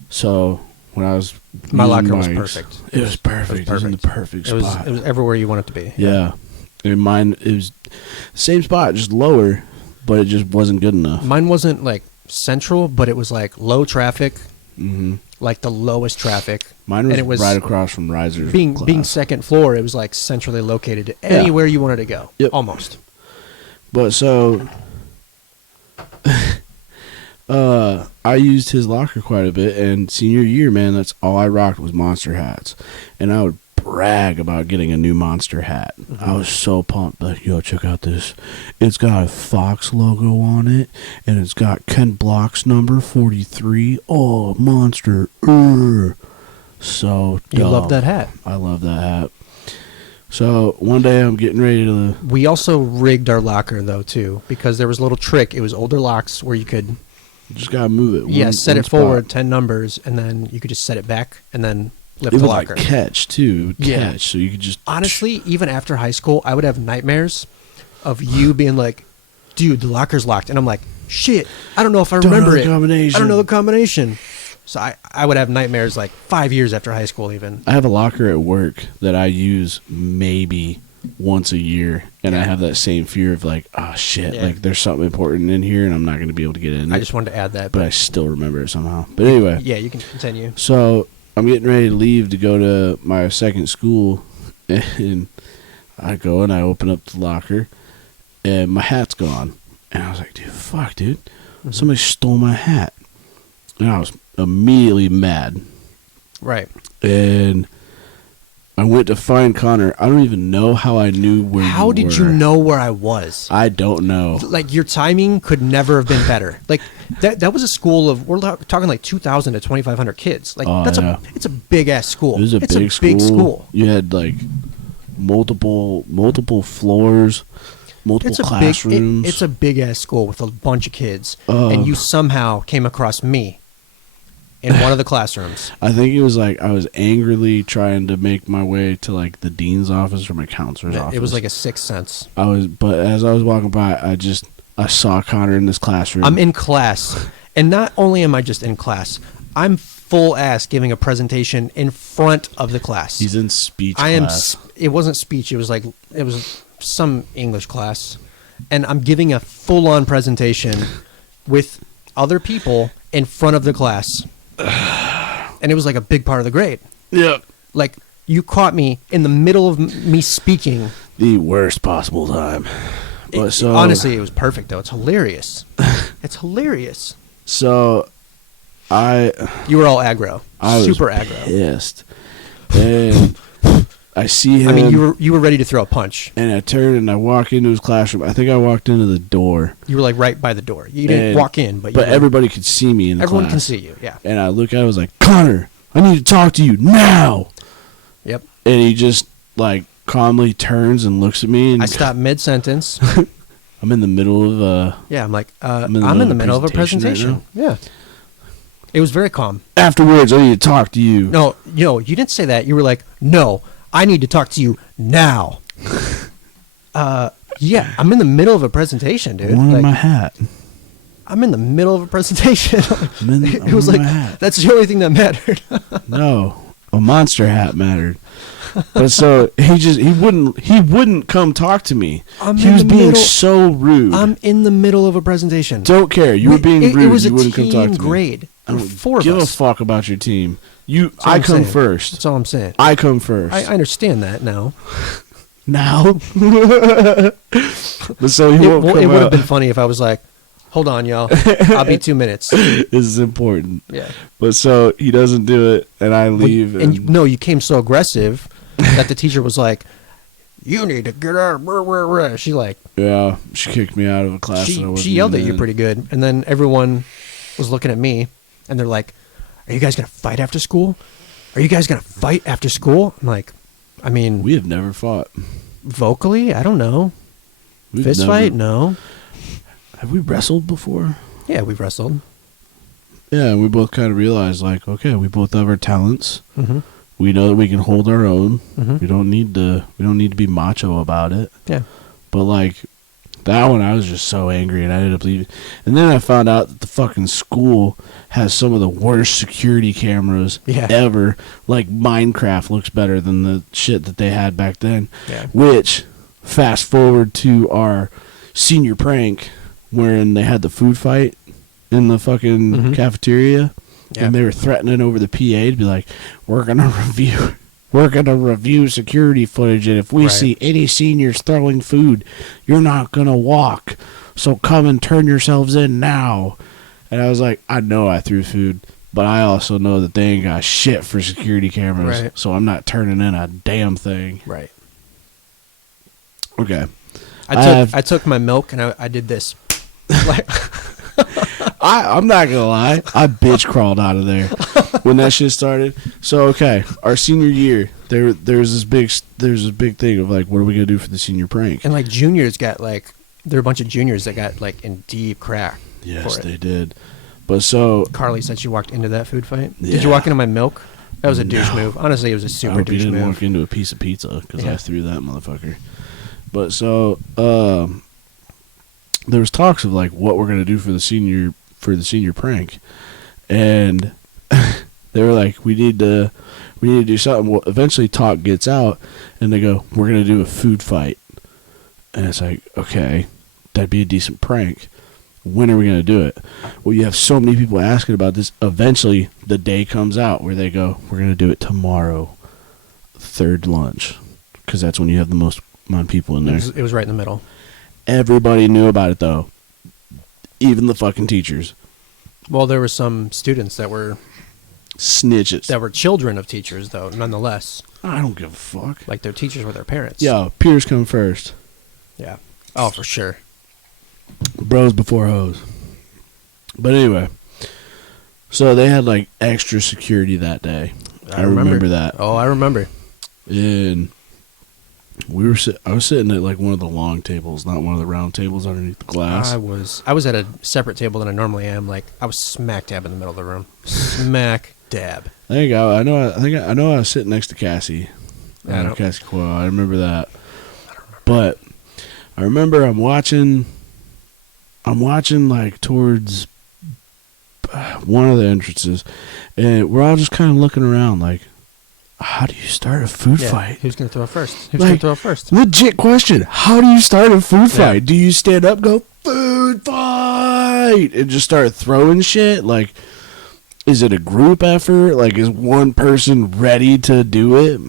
so when I was My using locker was Mike's, perfect. It was perfect. It was in the perfect spot. It was everywhere you want it to be. Yeah. And mine, it was the same spot, just lower, but it just wasn't good enough. Mine wasn't like central, but it was like low traffic, like the lowest traffic. Mine was, and it was right across from Riser's being second floor. It was like centrally located anywhere you wanted to go. Yep. Almost. But so, I used his locker quite a bit, and senior year, man, that's all I rocked was Monster hats, and I would brag about getting a new Monster hat. I was so pumped, like, yo, check out this. It's got a Fox logo on it, and it's got Ken Block's number 43. Oh, Monster. So You dumb. love that hat. I love that hat. So one day I'm getting ready to. We also rigged our locker though too, because there was a little trick. It was older locks where you could Just gotta move it. set one it spot. forward 10 numbers, and then you could just set it back and then lift It the would locker. like catch too. It would Yeah. catch, so you could just. Honestly, even after high school, I would have nightmares of you being like, "Dude, the locker's locked," and I'm like, "Shit, I don't know if I Don't know remember the it. combination." I don't know the combination." So I would have nightmares like 5 years after high school, even. I have a locker at work that I use maybe once a year, and I have that same fear of like, oh shit, Yeah. like there's something important in here, and I'm not going to be able to get in. I it. just wanted to add that, but I still remember it somehow. But anyway, yeah, you can continue. so I'm getting ready to leave to go to my second school, and I go and I open up the locker, and my hat's gone, and I was like, dude, somebody stole my hat, and I was immediately mad. Right. And I went to find Connor. I don't even know how I knew where you were. How did you know where I was? I don't know. Like, your timing could never have been better. Like, that was a school of, we're talking like 2,000 to 2,500 kids. Like, it's a big ass school. It was a big school. You had like multiple floors, multiple classrooms. It's a big ass school with a bunch of kids, and you somehow came across me in one of the classrooms. I think it was like I was angrily trying to make my way to like the dean's office or my counselor's office. It was like a sixth sense. But as I was walking by, I saw Connor in this classroom. I'm in class, and not only am I just in class, I'm full ass giving a presentation in front of the class. He's in speech class. It wasn't speech. It was some English class, and I'm giving a full on presentation with other people in front of the class. And it was like a big part of the grade. Yeah. Like, you caught me in the middle of me speaking. The worst possible time. But Honestly, it was perfect, though. It's hilarious. It's hilarious. So, You were all aggro. I Super was aggro. pissed. And I see him. I mean, you were ready to throw a punch. And I turn and I walk into his classroom. I think I walked into the door. You were like right by the door. You didn't walk in, but everybody could see me in the everyone class. can see you. Yeah. And I look at it, I was like, Connor, I need to talk to you now. Yep. And he just like calmly turns and looks at me. And I stopped mid sentence. I'm in the middle of Yeah, I'm like, I'm I'm in the middle of a presentation. Right Yeah. It was very calm. Afterwards, I need to talk to you. No, you didn't say that. You were like, no, I need to talk to you now. Yeah, I'm in the middle of a presentation, dude. One Like, my hat. I'm in the middle of a presentation. It was like, my hat. that's the only thing that mattered. No, a monster hat mattered. But so he wouldn't come talk to me. He was being so rude. I'm in the middle of a presentation. Don't care. You were being rude. It was you a wouldn't come talk to me. grade. I don't Four give of a us. fuck about your team. That's all I I'm come saying. first. That's all I'm saying. I come first. I understand that now. Now. But so he won't come It would have out. been funny if I was like, hold on, y'all. I'll be 2 minutes. This is important. Yeah. But so he doesn't do it, and I leave. You came so aggressive that the teacher was like, you need to get out. She like, yeah, she kicked me out of a class. that I wasn't she yelled at in. you pretty good. And then everyone was looking at me, and they're like, are you guys going to fight after school? Are you guys going to fight after school? I'm like, I mean, We have never fought. vocally, I don't know. Fist fight? No. Have we wrestled before? Yeah, we've wrestled. Yeah, we both kind of realized, like, okay, we both have our talents. Mm-hmm. We know that we can hold our own. Mm-hmm. We don't need to be macho about it. Yeah. But like that one, I was just so angry, and I ended up leaving. And then I found out that the fucking school has some of the worst security cameras ever. Like Minecraft looks better than the shit that they had back then. Yeah. Which, fast forward to our senior prank, wherein they had the food fight in the fucking cafeteria. Yeah. And they were threatening over the PA to be like, we're gonna review security footage, and if we see any seniors throwing food, you're not gonna walk. So come and turn yourselves in now. And I was like, I know I threw food, but I also know that they ain't got shit for security cameras. Right. So I'm not turning in a damn thing. Right. Okay. I took my milk and I did this. Like, I'm not gonna lie, I bitch crawled out of there when that shit started. So okay, our senior year, there's this big thing of like, what are we gonna do for the senior prank? and like juniors got like, there were a bunch of juniors that got like in deep crack. Yes, for it. they did. But so Carly said she walked into that food fight. Yeah. Did you walk into my milk? That was a douche No. move. Honestly, it was a I super hope you douche didn't move. walk into a piece of pizza because Yeah. I threw that motherfucker. But so there was talks of like what we're gonna do for the senior prank, and they were like, we need to do something. Well, eventually talk gets out, and they go, we're gonna do a food fight, and it's like, okay, that'd be a decent prank. When are we gonna do it? Well, you have so many people asking about this. Eventually, the day comes out where they go, we're gonna do it tomorrow, third lunch, because that's when you have the most amount of people in there. It was right in the middle. Everybody knew about it, though. Even the fucking teachers. Well, there were some students that were Snitches. children of teachers, though, nonetheless. I don't give a fuck. Like, their teachers were their parents. Yo, peers come first. Yeah. Oh, for sure. Bros before hoes. But anyway. So they had, like, extra security that day. I remember that. Oh, I remember. And I was sitting at, like, one of the long tables, not one of the round tables underneath the glass. I was at a separate table than I normally am. Like, I was smack dab in the middle of the room. Smack dab. There you go. I know I was sitting next to Cassie. Cassie Coyle. I remember that. But I remember I'm watching like towards one of the entrances, and we're all just kind of looking around like, how do you start a food fight? Who's going to throw it first? Who's going to throw it first? Legit question. How do you start a food Yeah. fight? Do you stand up, go, food fight, and just start throwing shit? Like, is it a group effort? Like, is one person ready to do it?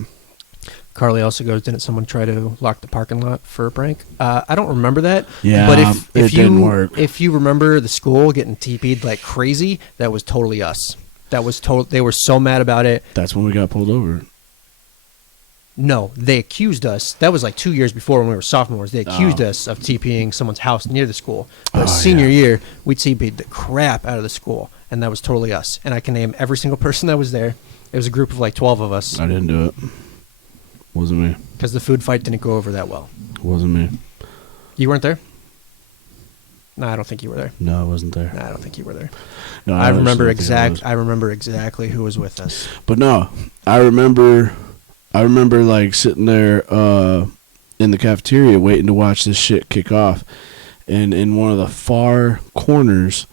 Carly also goes, didn't someone try to lock the parking lot for a prank? I don't remember that. Yeah, but if it didn't work. If you remember the school getting TP'd like crazy, that was totally us. They were so mad about it. That's when we got pulled over. No, they accused us. That was like 2 years before when we were sophomores. They accused us of TPing someone's house near the school. But senior year, we TP'd the crap out of the school, and that was totally us. And I can name every single person that was there. It was a group of like 12 of us. I didn't do it. Wasn't me. Because the food fight didn't go over that well. Wasn't me. You weren't there? No, I don't think you were there. No, I wasn't there. No, I don't think you were there. No, I remember I remember exactly who was with us. But no, I remember like sitting there in the cafeteria waiting to watch this shit kick off, and in one of the far corners,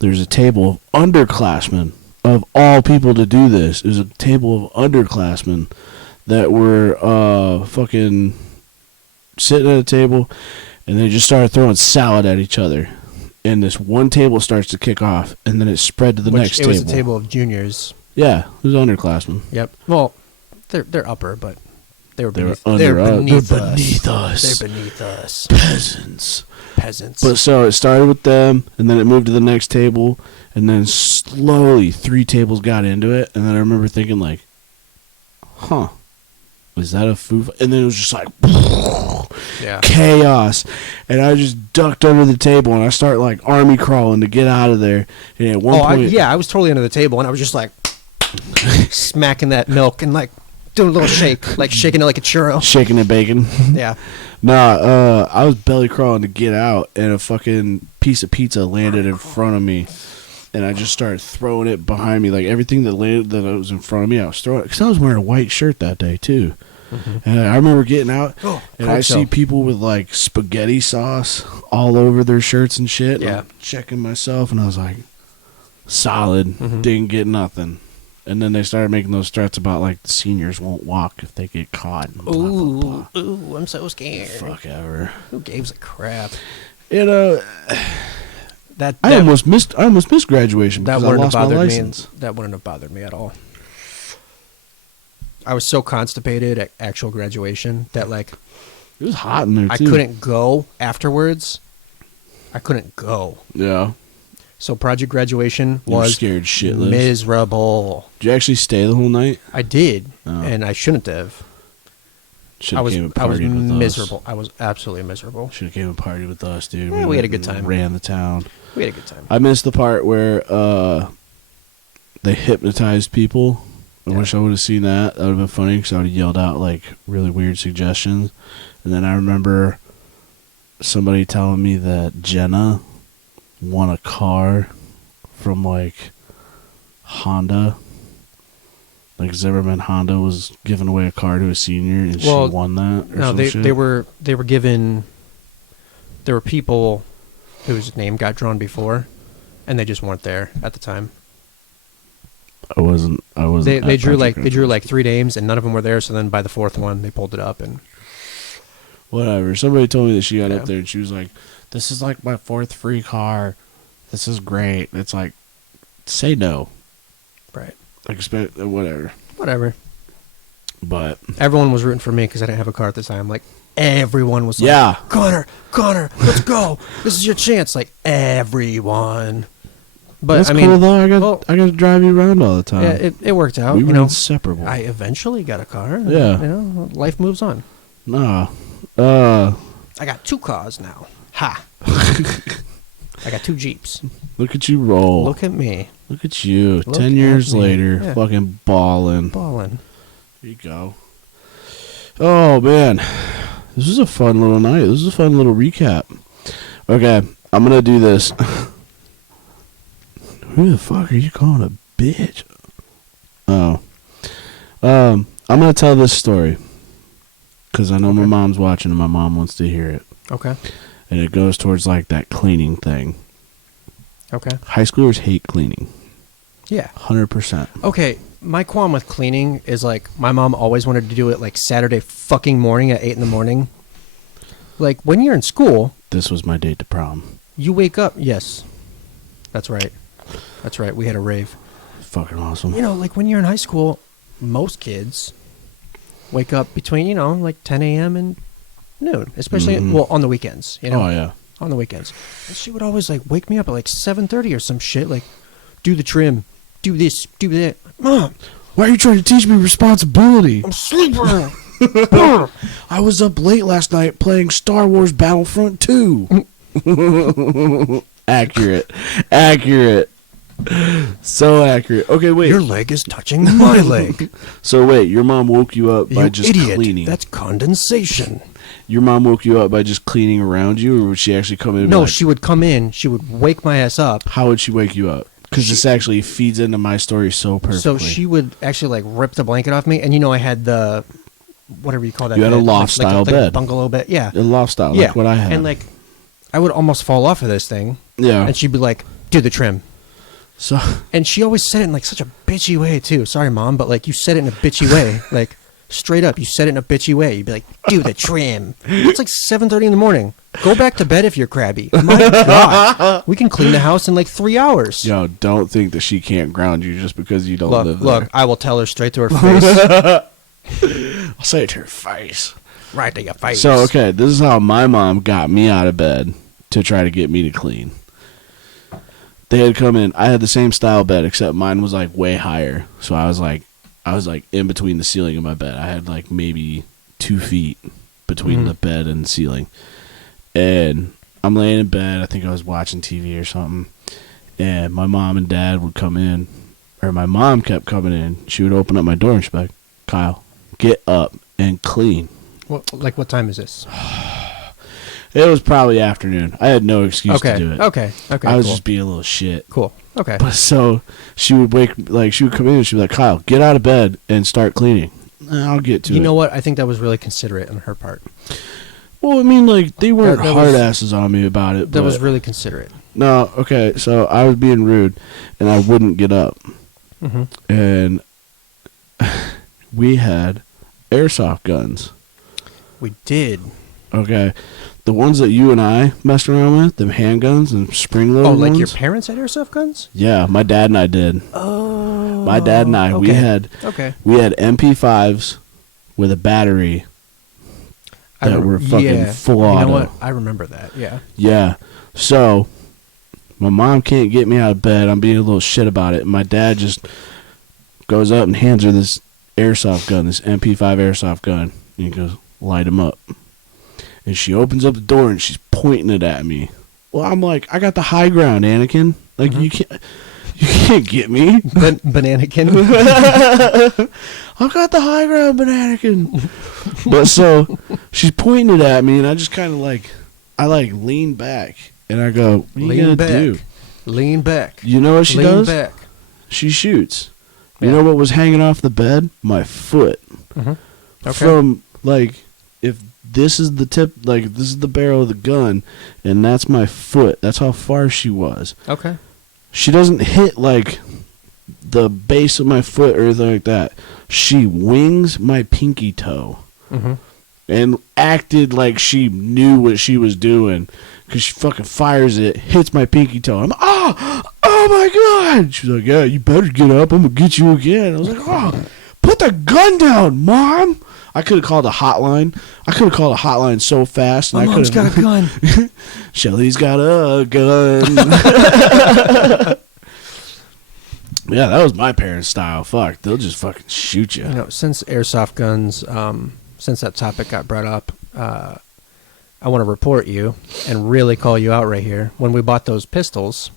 there's a table of underclassmen. Of all people to do this, it was a table of underclassmen that were fucking sitting at a table, and they just started throwing salad at each other. And this one table starts to kick off, and then it spread to the next table. It was a table of juniors. Yeah, it was underclassmen. Yep. Well, they're upper, but they were beneath us. They're beneath us. They're beneath us. Peasants. Peasants. But so it started with them, and then it moved to the next table, and then slowly 3 tables got into it, and then I remember thinking like, huh, was that a food fight? And then it was just like chaos, and I just ducked under the table, and I start like army crawling to get out of there. And at one point, I was totally under the table, and I was just like smacking that milk and like doing a little shake, like shaking it like a churro, shaking the bacon. Yeah. Nah, I was belly crawling to get out, and a fucking piece of pizza landed in front of me. and I just started throwing it behind me. Like, everything that landed that was in front of me, I was throwing it. Because I was wearing a white shirt that day, too. And I remember getting out, and I see people with, like, spaghetti sauce all over their shirts and shit. Yeah. I'm checking myself, and I was like, solid. Didn't get nothing. And then they started making those threats about, like, the seniors won't walk if they get caught. And blah, Ooh, blah, blah. ooh, I'm so scared. Fuck ever. Who gives a crap? You know, That I almost missed graduation that because I wouldn't lost have my bothered license. me. That wouldn't have bothered me at all. I was so constipated at actual graduation that, like, It was hot in there, too. I couldn't go afterwards. I couldn't go. Yeah. So project graduation You were was scared shitless. miserable. Did you actually stay the whole night? I did, Oh. and I shouldn't have. Should I have was came and partied with miserable. us. I was absolutely miserable. Should have came and partied with us, dude. Yeah, we had a went good time. and ran the town. We had a good time. I missed the part where they hypnotized people. I wish I would have seen that. That would have been funny because I would have yelled out, like, really weird suggestions. And then I remember somebody telling me that Jenna won a car from, like, Honda. Like, Zimmerman Honda was giving away a car to a senior, and she won that. Or No, some they shit. they were given. There were people whose name got drawn before, and they just weren't there at the time. I wasn't. They drew like 3 names, and none of them were there. So then by the fourth one, they pulled it up, and Whatever. Somebody told me that she got Yeah. up there and she was like, "This is like my 4th free car. This is great." It's like, say no. right, Expect whatever. whatever. But Everyone was rooting for me because I didn't have a car at the time. Like everyone was like, yeah, Connor, let's go. This is your chance. Like everyone. But that's I mean, cool though. I got to drive you around all the time. yeah, it worked out. We you were know, inseparable. I eventually got a car. And, Yeah. you know, life moves on. Nah. I got 2 cars now. Ha. I got 2 Jeeps. Look at you roll. Look at me. Look at you. Look 10 at years me. later, Yeah. fucking balling. Balling. Here you go. Oh man, this was a fun little night. This was a fun little recap. Okay, I'm gonna do this. Who the fuck are you calling a bitch? Oh, I'm gonna tell this story because I know my mom's watching and my mom wants to hear it. Okay. And it goes towards like that cleaning thing. Okay. High schoolers hate cleaning. Yeah. 100%. Okay. My qualm with cleaning is like my mom always wanted to do it like Saturday fucking morning at 8 in the morning. Like when you're in school, This was my date to prom. you wake up. Yes. That's right. That's right. We had a rave. Fucking awesome. You know, like when you're in high school, most kids wake up between, you know, like 10 a.m. and noon, especially, well, on the weekends, you know? Oh, yeah. On the weekends. And she would always, like, wake me up at, like, 7:30 or some shit, like, do the trim, do this, do that. Mom, Why are you trying to teach me responsibility? I'm sleeping. I was up late last night playing Star Wars Battlefront 2. Accurate. So accurate. Okay, wait. Your leg is touching my leg. So wait, your mom woke you up by You just idiot. cleaning. That's condensation. Your mom woke you up by just cleaning around you, or would she actually come in and be No, like, she would come in, she would wake my ass up. how would she wake you up? Because this actually feeds into my story so perfectly. So she would actually, like, rip the blanket off me, and you know I had the, whatever you call that. You had a bed, loft-style like a bed. bungalow bed, yeah. A loft style, Yeah. like what I had. And, like, I would almost fall off of this thing, yeah. and she'd be like, do the trim. So And she always said it in, like, such a bitchy way, too. Sorry, Mom, but, like, you said it in a bitchy way. Like, straight up, you said it in a bitchy way. You'd be like, do the trim. It's like 7:30 in the morning. Go back to bed if you're crabby. My God. We can clean the house in, like, 3 hours. yo, don't think that she can't ground you just because you don't live Look, there. I will tell her straight to her face. I'll say it to her face. Right to your face. So, okay, this is how my mom got me out of bed to try to get me to clean. They had come in. I had the same style bed, except mine was like way higher. So I was like in between the ceiling of my bed. I had like maybe 2 feet between the bed and the ceiling. And I'm laying in bed. I think I was watching TV or something. And my mom and dad would come in, or my mom kept coming in. She would open up my door and she'd be like, "Kyle, get up and clean." What time is this? It was probably afternoon. I had no excuse to do it. Okay. I was cool. just being a little shit. Cool. Okay. But so she would she would come in and she'd be like, Kyle, get out of bed and start cleaning. I'll get to it. You know what? I think that was really considerate on her part. Well, I mean, like, they weren't That hard was- asses on me about it. That but was really considerate. No, okay, so I was being rude, and I wouldn't get up. Mm-hmm. And we had airsoft guns. We did. Okay. The ones that you and I messed around with, them handguns and spring-loaded Oh, like ones. your parents had airsoft guns? Yeah, my dad and I did. Oh. My dad and I, we had MP5s with a battery that were fucking full auto. You know what? I remember that, yeah. Yeah. So, my mom can't get me out of bed. I'm being a little shit about it. And my dad just goes up and hands her this airsoft gun, this MP5 airsoft gun. And he goes, light him up. And she opens up the door and she's pointing it at me. Well, I'm like, I got the high ground, Anakin. Like, you can't get me. Bananakin? I've got the high ground, Bananakin. But so, she's pointing it at me and I just kind of like, lean back. And I go, what are you going to do? Lean back. You know what she does? Lean back. She shoots. You Yeah. know what was hanging off the bed? My foot. Mm-hmm. Okay. From, like, if this is the tip, like, this is the barrel of the gun, and that's my foot. That's how far she was. Okay. She doesn't hit, like, the base of my foot or anything like that. She wings my pinky toe. Mm-hmm. And acted like she knew what she was doing. Because she fucking fires it, hits my pinky toe. I'm, oh my God. She's like, yeah, you better get up. I'm going to get you again. I was like, oh, put the gun down, Mom. I could have called a hotline. I could have called a hotline so fast. My mom's got a gun. Shelly's got a gun. Yeah, that was my parents' style. Fuck, they'll just fucking shoot you. You know, since airsoft guns, since that topic got brought up, I want to report you and really call you out right here. When we bought those pistols,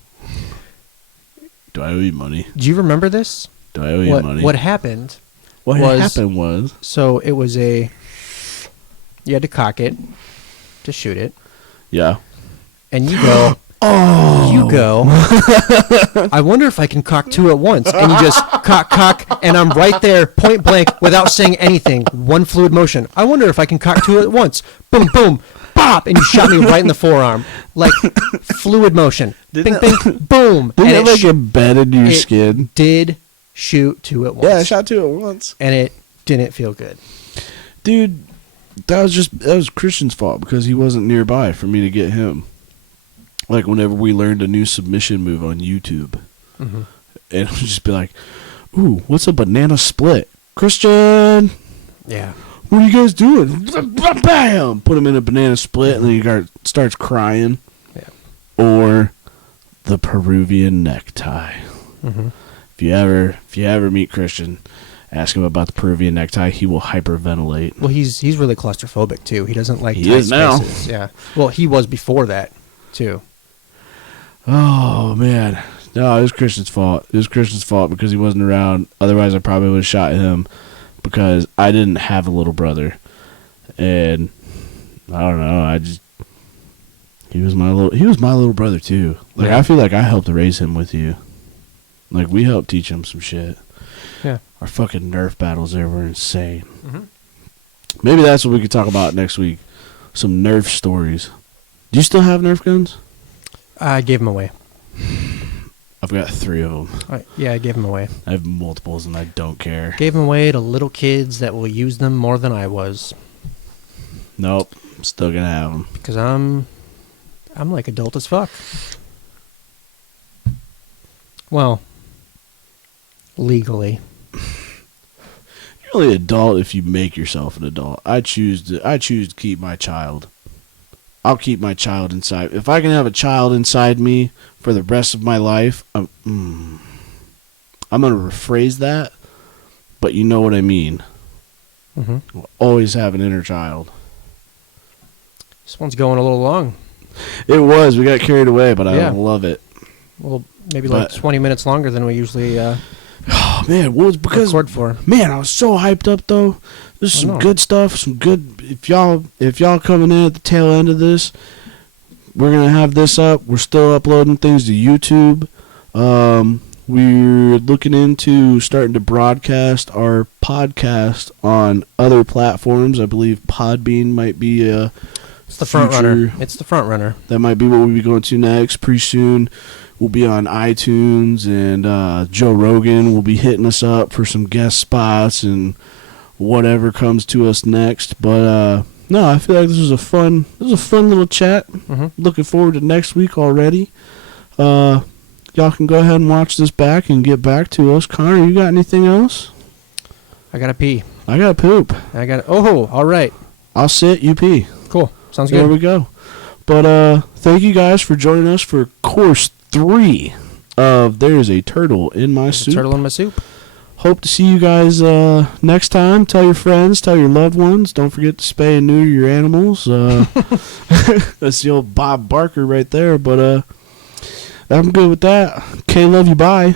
Do I owe you money? do you remember this? Do I owe you money? What happened? What was- happened was... So it was you had to cock it to shoot it, Yeah. and you go, I wonder if I can cock two at once. And you just cock, and I'm right there, point blank, without saying anything. One fluid motion. I wonder if I can cock two at once. Boom, boom, bop, and you shot me right in the forearm. Like, fluid motion. Bing, bing, boom. Didn't And it like embed into your skin? did shoot two at once. Yeah, I shot two at once. And it didn't feel good. Dude, that was Christian's fault because he wasn't nearby for me to get him. Like whenever we learned a new submission move on YouTube. Mm-hmm. And it would just be like, ooh, what's a banana split? Christian! Yeah. What are you guys doing? Bam! Put him in a banana split and then he starts crying. Yeah. Or the Peruvian necktie. Mm-hmm. If you ever meet Christian, ask him about the Peruvian necktie. He will hyperventilate. Well, he's really claustrophobic too. He doesn't like He tight is now. spaces. Yeah. Well, he was before that too. Oh, man. No, it was Christian's fault. It was Christian's fault because he wasn't around. Otherwise, I probably would have shot him because I didn't have a little brother. And I don't know. He was my little brother too. Like, Yeah. I feel like I helped raise him with you. Like, we helped teach him some shit. Yeah. Our fucking Nerf battles there were insane. Mm-hmm. Maybe that's what we could talk about next week. Some Nerf stories. Do you still have Nerf guns? I gave him away. I've got 3 of them. Yeah, I gave him away. I have multiples and I don't care. Gave him away to little kids that will use them more than I was. Nope. I'm still gonna have them. Because I'm like adult as fuck. Well, legally. You're only adult if you make yourself an adult. I choose to keep my child. I'll keep my child inside. If I can have a child inside me for the rest of my life, I'm gonna rephrase that, but you know what I mean. Mm-hmm. I'll always have an inner child. This one's going a little long. It was. We got carried away, but Yeah. I love it. Well, maybe like But- 20 minutes longer than we usually Oh man, well, it's because record for. man, I was so hyped up though. This is some good stuff. Some good. If y'all coming in at the tail end of this, we're gonna have this up. We're still uploading things to YouTube. We're looking into starting to broadcast our podcast on other platforms. I believe Podbean might be it's the front runner. It's the front runner. That might be what we'll be going to next. Pretty soon, we'll be on iTunes, and Joe Rogan will be hitting us up for some guest spots and whatever comes to us next. But no, I feel like this was a fun little chat. Mm-hmm. Looking forward to next week already. Y'all can go ahead and watch this back and get back to us. Connor, you got anything else? I gotta pee. I gotta poop. All right. I'll sit, you pee. Cool. Sounds good. There we go. But thank you guys for joining us for course 3 of There's a Turtle in My Soup. Turtle in my soup. Hope to see you guys next time. Tell your friends, tell your loved ones. Don't forget to spay and neuter your animals. That's the old Bob Barker right there. But I'm good with that. Okay, love you. Bye.